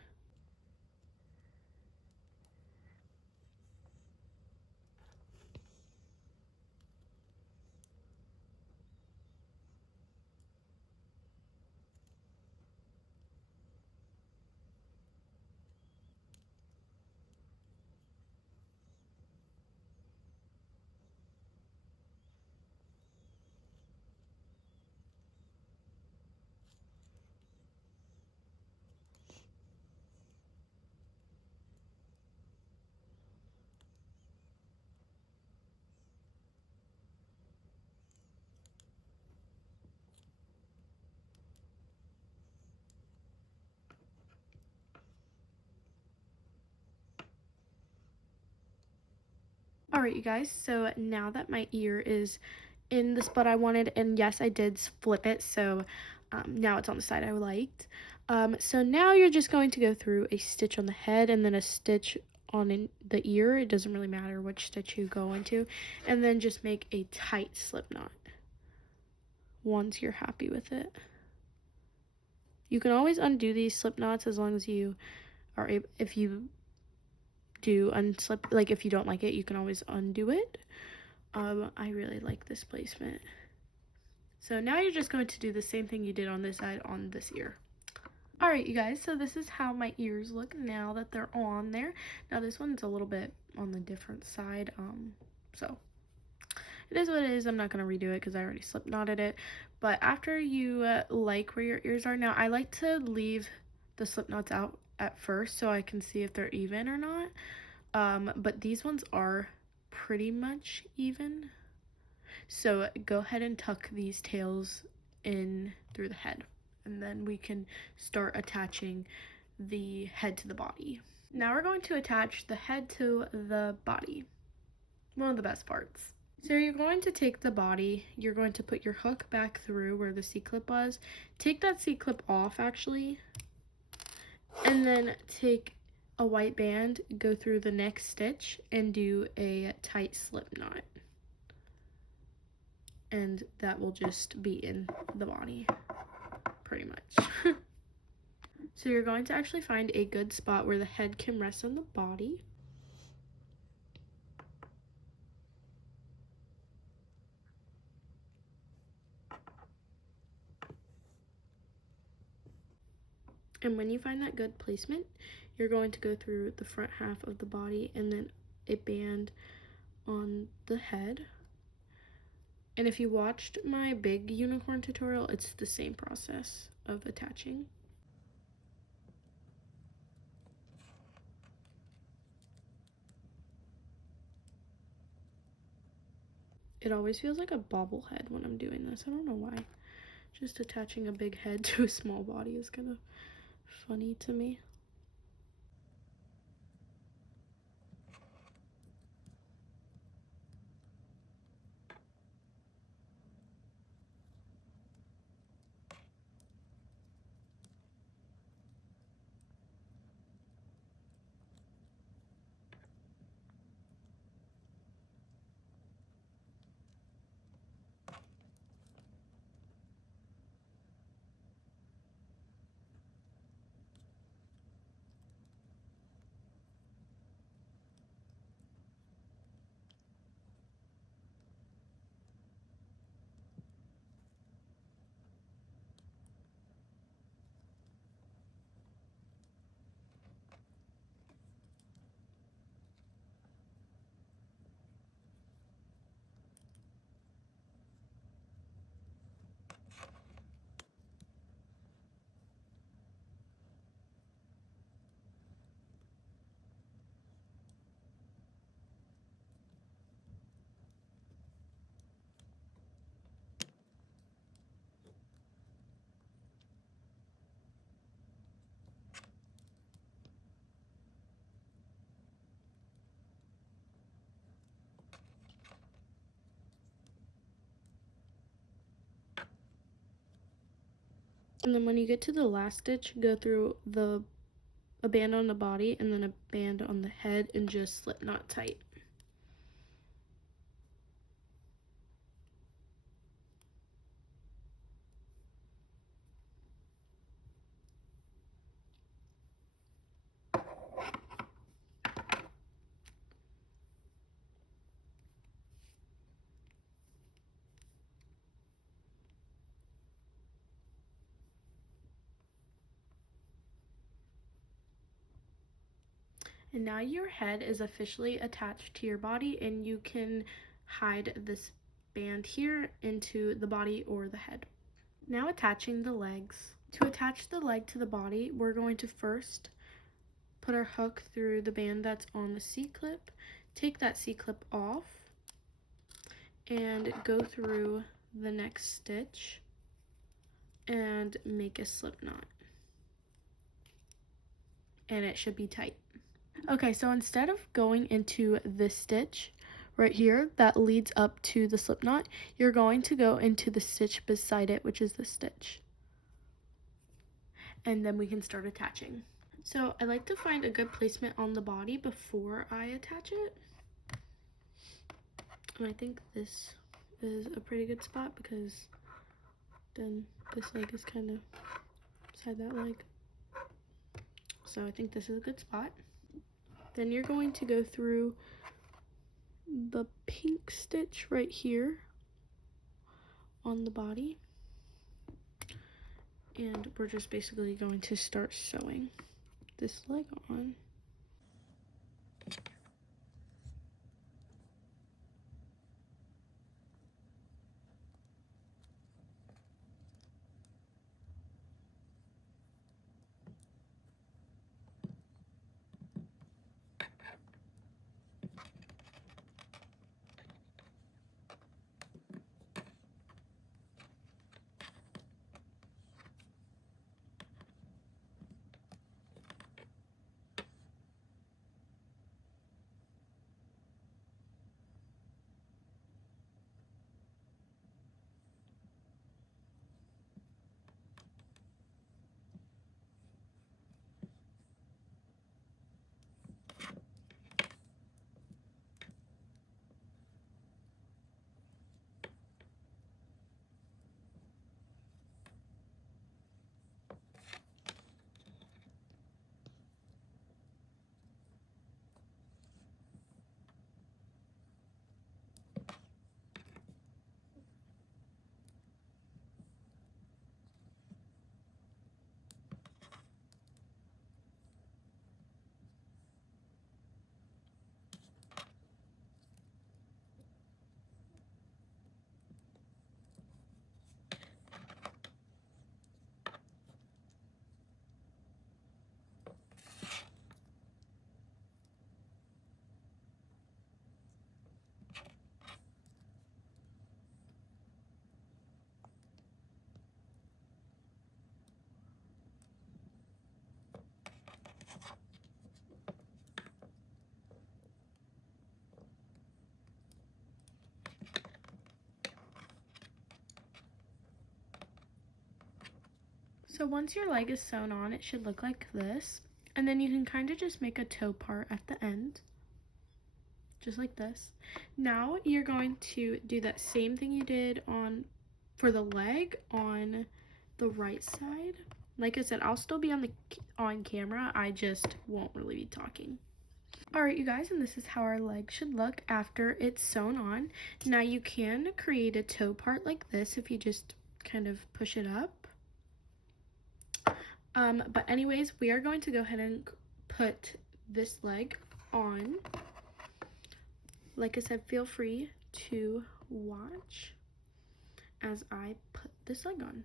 Alright you guys, so now that my ear is in the spot I wanted, and yes I did flip it, so now it's on the side I liked. So now you're just going to go through a stitch on the head and then a stitch on the ear. It doesn't really matter which stitch you go into, and then just make a tight slip knot once you're happy with it. You can always undo these slip knots as long as you are able, if you do unslip, like if you don't like it, you can always undo it. I really like this placement. So now you're just going to do the same thing you did on this side on this ear. Alright you guys, so this is how my ears look now that they're on there. Now this one's a little bit on the different side, so it is what it is. I'm not going to redo it because I already slip knotted it. But after you like where your ears are, now I like to leave the slip knots out at first so I can see if they're even or not. But these ones are pretty much even. So go ahead and tuck these tails in through the head, and then we can start attaching the head to the body. Now we're going to attach the head to the body. One of the best parts. So you're going to take the body, you're going to put your hook back through where the C-clip was. Take that C-clip off actually, and then take a white band, go through the next stitch, and do a tight slip knot. And that will just be in the body, pretty much. So you're going to actually find a good spot where the head can rest on the body. And when you find that good placement, you're going to go through the front half of the body and then a band on the head. And if you watched my big unicorn tutorial, it's the same process of attaching. It always feels like a bobblehead when I'm doing this. I don't know why. Just attaching a big head to a small body is kind of funny to me. And then when you get to the last stitch, go through a band on the body and then a band on the head and just slip knot tight. And now your head is officially attached to your body, and you can hide this band here into the body or the head. Now attaching the legs. To attach the leg to the body, we're going to first put our hook through the band that's on the C-clip, take that C-clip off, and go through the next stitch and make a slip knot. And it should be tight. Okay, so instead of going into this stitch right here that leads up to the slip knot, you're going to go into the stitch beside it, which is this stitch. And then we can start attaching. So I like to find a good placement on the body before I attach it. And I think this is a pretty good spot because then this leg is kind of beside that leg. So I think this is a good spot. Then you're going to go through the pink stitch right here on the body. And we're just basically going to start sewing this leg on. So once your leg is sewn on, it should look like this. And then you can kind of just make a toe part at the end, just like this. Now you're going to do that same thing you did for the leg on the right side. Like I said, I'll still be on camera, I just won't really be talking. Alright, you guys, and this is how our leg should look after it's sewn on. Now you can create a toe part like this if you just kind of push it up. But anyways, we are going to go ahead and put this leg on. Like I said, feel free to watch as I put this leg on.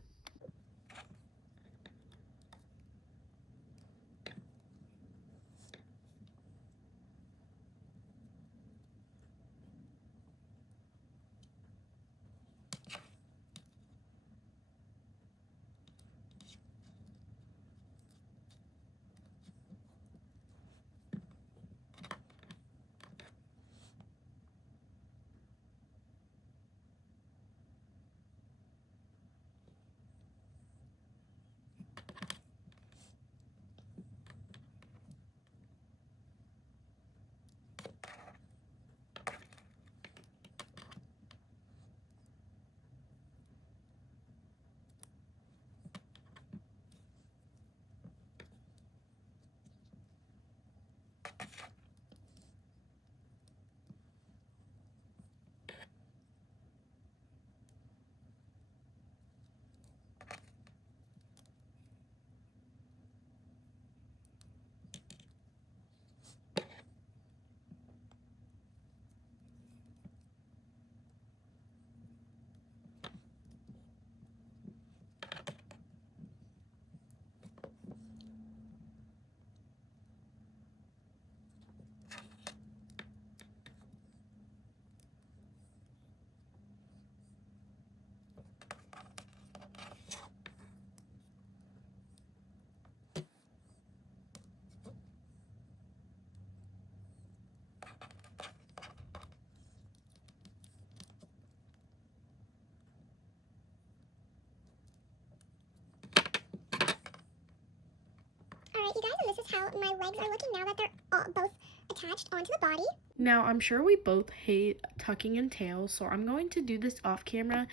Alright, you guys, and this is how my legs are looking now that they're both attached onto the body. Now, I'm sure we both hate tucking in tails, so I'm going to do this off camera,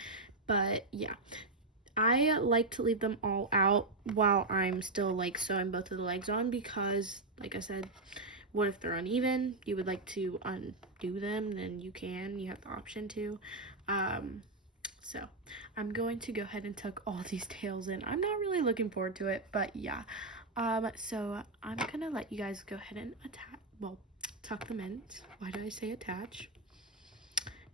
but yeah. I like to leave them all out while I'm still like sewing both of the legs on because, like I said, what if they're uneven? You would like to undo them, then you can. You have the option to. So I'm going to go ahead and tuck all these tails in. I'm not really looking forward to it, but yeah. So I'm gonna let you guys go ahead and tuck them in. Why do I say attach?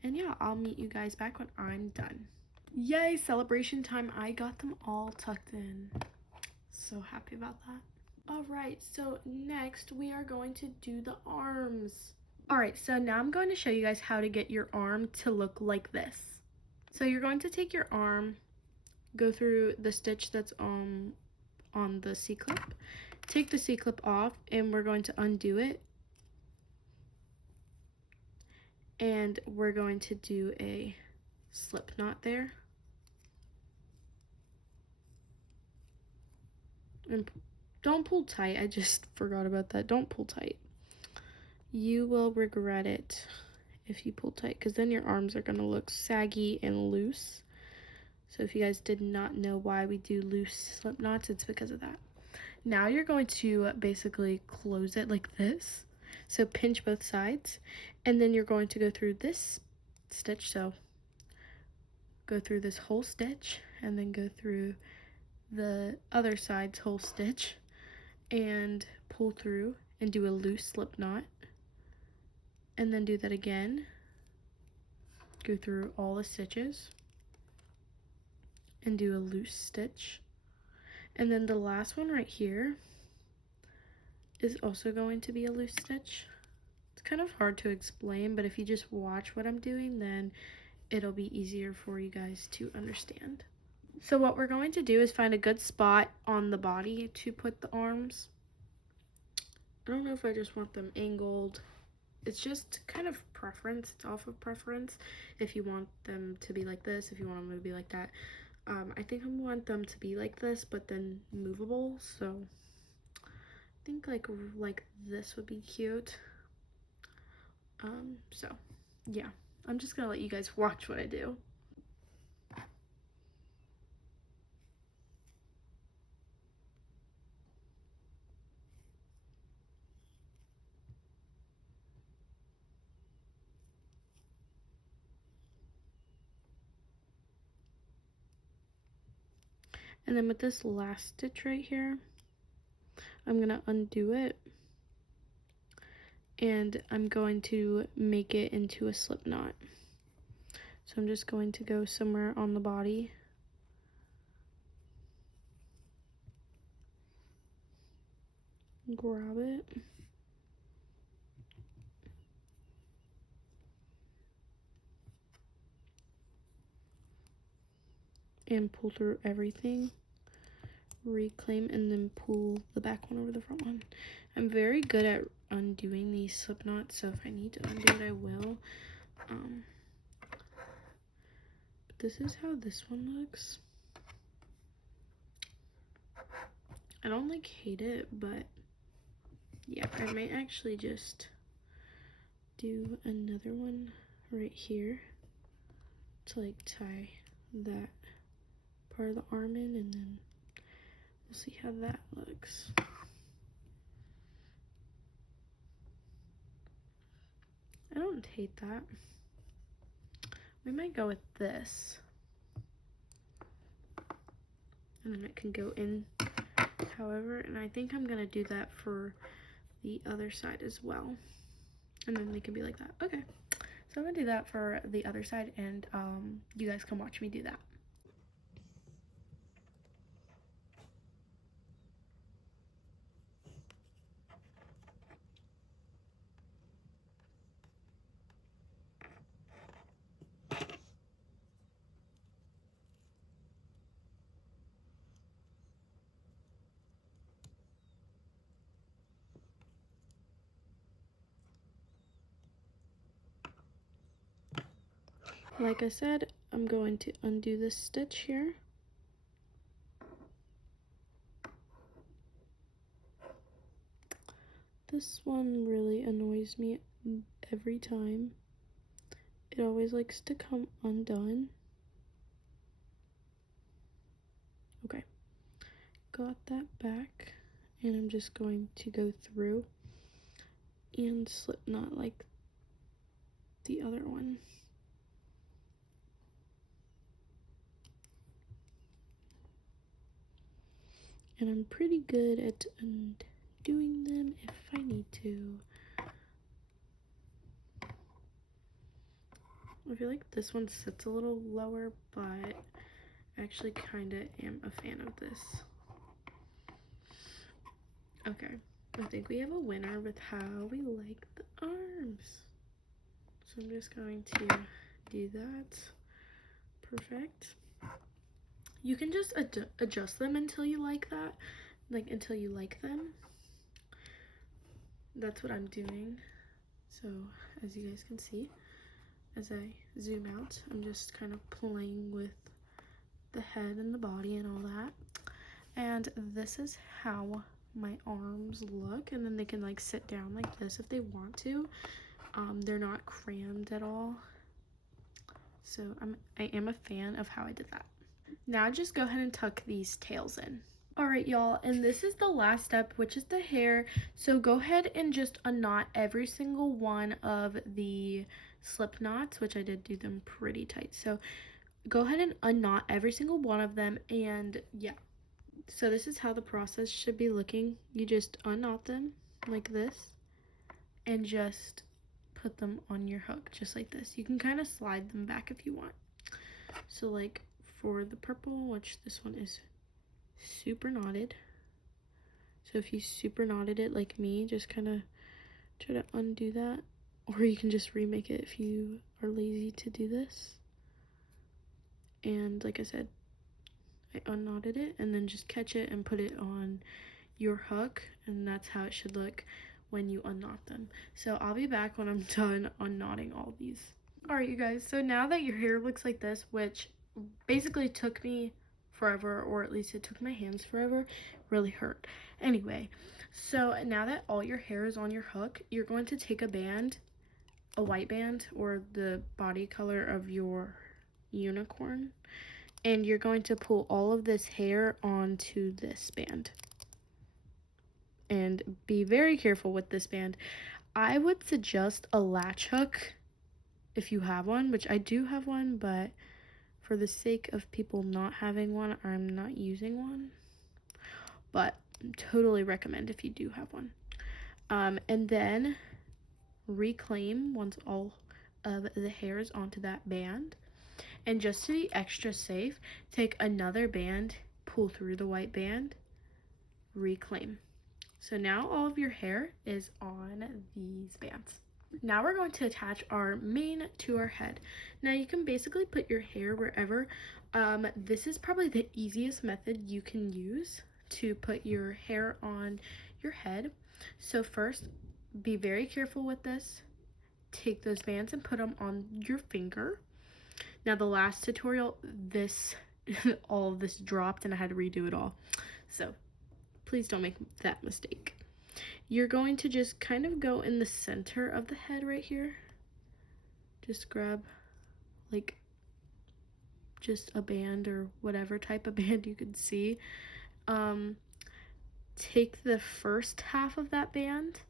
And yeah, I'll meet you guys back when I'm done. Yay, celebration time. I got them all tucked in. So happy about that. Alright, so next we are going to do the arms. Alright, so now I'm going to show you guys how to get your arm to look like this. So you're going to take your arm, go through the stitch that's on the C-clip, take the C-clip off, and we're going to undo it. And we're going to do a slip knot there. And don't pull tight, I just forgot about that. Don't pull tight. You will regret it if you pull tight, because then your arms are going to look saggy and loose. So if you guys did not know why we do loose slip knots, it's because of that. Now you're going to basically close it like this. So pinch both sides, and then you're going to go through this stitch. So go through this whole stitch, and then go through the other side's whole stitch, and pull through and do a loose slip knot. And then do that again. Go through all the stitches and do a loose stitch. And then the last one right here is also going to be a loose stitch. It's kind of hard to explain, but if you just watch what I'm doing, then it'll be easier for you guys to understand. So what we're going to do is find a good spot on the body to put the arms. I don't know if I just want them angled. It's just kind of preference. It's off of preference. If you want them to be like this, if you want them to be like that. I think I want them to be like this, but then movable. So I think like this would be cute. So yeah, I'm just gonna let you guys watch what I do. And then with this last stitch right here, I'm gonna undo it, and I'm going to make it into a slip knot. So I'm just going to go somewhere on the body. Grab it. And pull through everything. Reclaim and then pull the back one over the front one. I'm very good at undoing these slip knots, so if I need to undo it, I will. But this is how this one looks. I don't like hate it, but yeah, I might actually just do another one right here to like tie that part of the arm in, and then we'll see how that looks. I don't hate that. We might go with this, and then it can go in however, and I think I'm gonna do that for the other side as well, and then they can be like that. Okay, so I'm gonna do that for the other side, and you guys can watch me do that. Like I said, I'm going to undo this stitch here. This one really annoys me every time. It always likes to come undone. Okay, got that back, and I'm just going to go through and slip knot like the other one. And I'm pretty good at undoing them if I need to. I feel like this one sits a little lower, but I actually kind of am a fan of this. Okay, I think we have a winner with how we like the arms. So I'm just going to do that. Perfect. You can just adjust them until you like that, like until you like them. That's what I'm doing. So as you guys can see, as I zoom out, I'm just kind of playing with the head and the body and all that. And this is how my arms look, and then they can like sit down like this if they want to. They're not crammed at all. So I am a fan of how I did that. Now just go ahead and tuck these tails in. Alright y'all, and this is the last step, which is the hair. So go ahead and just unknot every single one of the slip knots, which I did do them pretty tight. So go ahead and unknot every single one of them, and yeah. So this is how the process should be looking. You just unknot them like this and just put them on your hook just like this. You can kind of slide them back if you want. So like for the purple, which this one is super knotted, so if you super knotted it like me, just kind of try to undo that, or you can just remake it if you are lazy to do this. And like I said, I unknotted it, and then just catch it and put it on your hook, and that's how it should look when you unknot them. So I'll be back when I'm done unknotting all these. Alright you guys, so now that your hair looks like this, which basically took me forever, or at least it took my hands forever. Really hurt. Anyway, so now that all your hair is on your hook, you're going to take a band, a white band, or the body color of your unicorn, and you're going to pull all of this hair onto this band. And be very careful with this band. I would suggest a latch hook if you have one, which I do have one, but for the sake of people not having one, I'm not using one. But totally recommend if you do have one. And then reclaim once all of the hair is onto that band. And just to be extra safe, take another band, pull through the white band, reclaim. So now all of your hair is on these bands. Now we're going to attach our mane to our head. Now you can basically put your hair wherever. This is probably the easiest method you can use to put your hair on your head. So first, be very careful with this. Take those bands and put them on your finger. Now the last tutorial, all of this dropped and I had to redo it all. So please don't make that mistake. You're going to just kind of go in the center of the head right here. Just grab like just a band or whatever type of band you could see. Take the first half of that band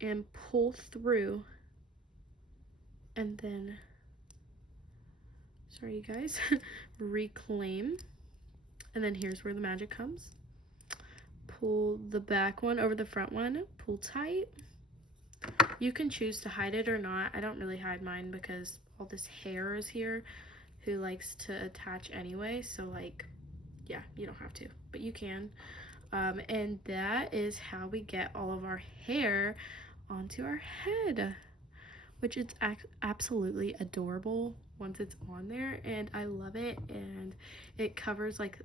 and pull through, and then, sorry you guys, reclaim. And then here's where the magic comes. Pull the back one over the front one, pull tight. You can choose to hide it or not. I don't really hide mine because all this hair is here who likes to attach anyway, so like, yeah, you don't have to, but you can. And that is how we get all of our hair onto our head, which is absolutely adorable once it's on there, and I love it. And it covers like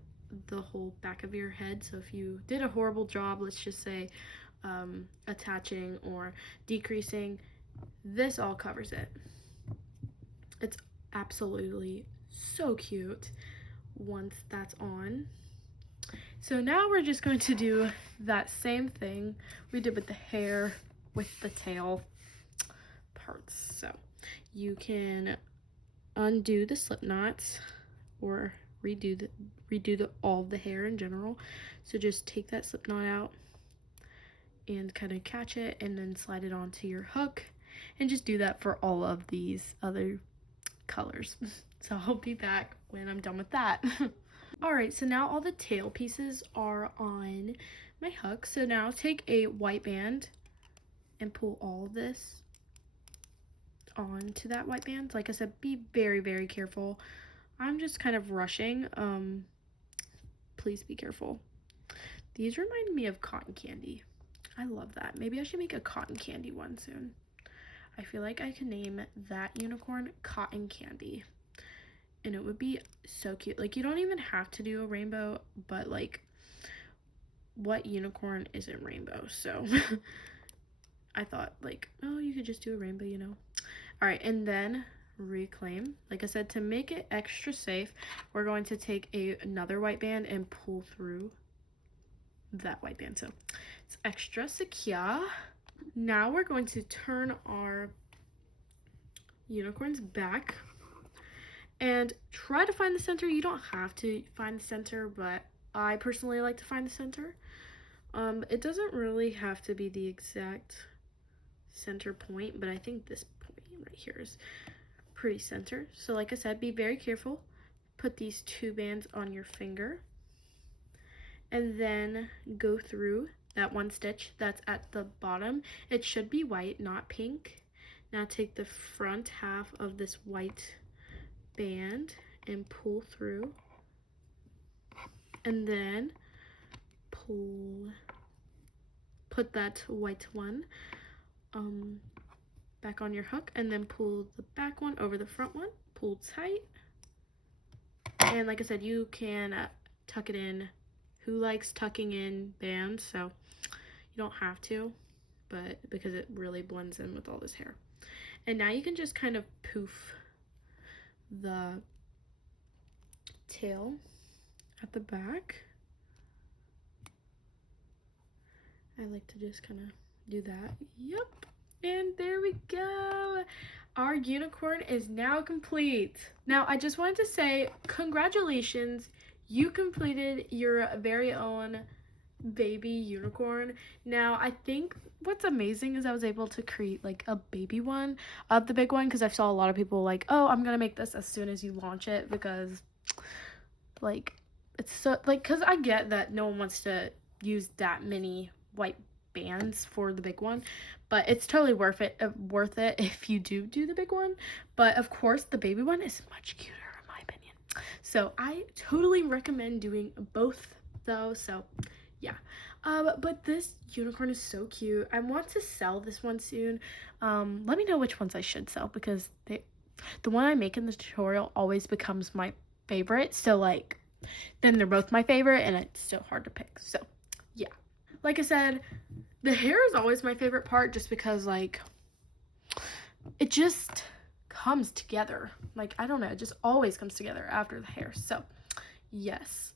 the whole back of your head, so if you did a horrible job, let's just say attaching or decreasing, this all covers it. It's absolutely so cute once that's on. So now we're just going to do that same thing we did with the hair with the tail parts. So you can undo the slip knots or redo all of the hair in general. So just take that slip knot out and kind of catch it and then slide it onto your hook, and just do that for all of these other colors. So I'll be back when I'm done with that. Alright, so now all the tail pieces are on my hook. So now take a white band and pull all of this onto that white band. Like I said, be very, very careful. I'm just kind of rushing. Please be careful. These remind me of cotton candy. I love that. Maybe I should make a cotton candy one soon. I feel like I can name that unicorn Cotton Candy. And it would be so cute. Like, you don't even have to do a rainbow, but like, what unicorn isn't rainbow? So I thought like, oh, you could just do a rainbow, you know. All right, and then reclaim. Like I said, to make it extra safe, we're going to take another white band and pull through that white band, so it's extra secure. Now we're going to turn our unicorn's back and try to find the center. You don't have to find the center, but I personally like to find the center. It doesn't really have to be the exact center point, but I think this point right here is pretty center. So like I said, be very careful. Put these two bands on your finger and then go through that one stitch that's at the bottom. It should be white, not pink. Now take the front half of this white band and pull through, and then put that white one back on your hook, and then pull the back one over the front one, pull tight. And like I said, you can tuck it in. Who likes tucking in bands? So you don't have to, but because it really blends in with all this hair. And now you can just kind of poof the tail at the back. I like to just kind of do that. Yep. And there we go. Our unicorn is now complete. Now, I just wanted to say congratulations. You completed your very own baby unicorn. Now, I think what's amazing is I was able to create like a baby one of the big one, because I saw a lot of people like, oh, I'm gonna make this as soon as you launch it, because like it's so like, because I get that no one wants to use that many white bands for the big one, but it's totally worth it if you do the big one. But of course the baby one is much cuter in my opinion, so I totally recommend doing both though. So yeah, but this unicorn is so cute. I want to sell this one soon. Let me know which ones I should sell, because the one I make in the tutorial always becomes my favorite, so like then they're both my favorite and it's so hard to pick. So yeah, like I said, the hair is always my favorite part, just because like it just comes together. Like, I don't know, it just always comes together after the hair. So yes.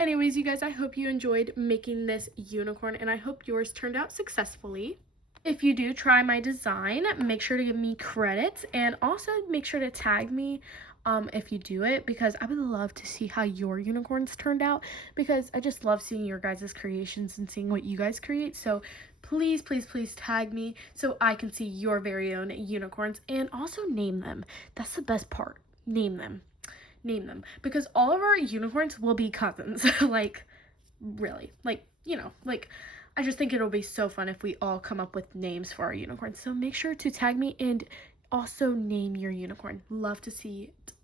Anyways, you guys, I hope you enjoyed making this unicorn, and I hope yours turned out successfully. If you do try my design, make sure to give me credits, and also make sure to tag me if you do it, because I would love to see how your unicorns turned out, because I just love seeing your guys' creations and seeing what you guys create. So please, please, please tag me so I can see your very own unicorns, and also name them. That's the best part. Name them, because all of our unicorns will be cousins. Like, really, like, you know, like, I just think it'll be so fun if we all come up with names for our unicorns. So make sure to tag me and also name your unicorn. Love to see it.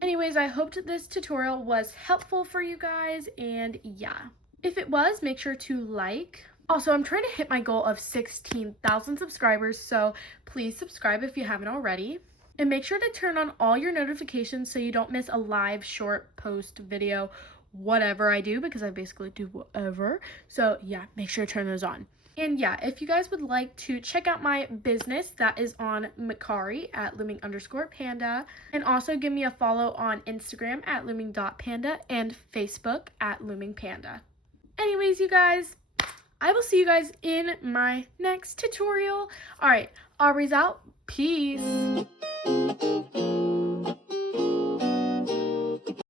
Anyways, I hoped this tutorial was helpful for you guys, and yeah, if it was, make sure to like. Also, I'm trying to hit my goal of 16,000 subscribers, so please subscribe if you haven't already. And make sure to turn on all your notifications so you don't miss a live short post video, whatever I do, because I basically do whatever. So yeah, make sure to turn those on. And yeah, if you guys would like to check out my business, that is on Macari at looming_panda. And also give me a follow on Instagram at looming.panda and Facebook at loomingpanda. Anyways, you guys, I will see you guys in my next tutorial. All right, Aubrey's out. Peace.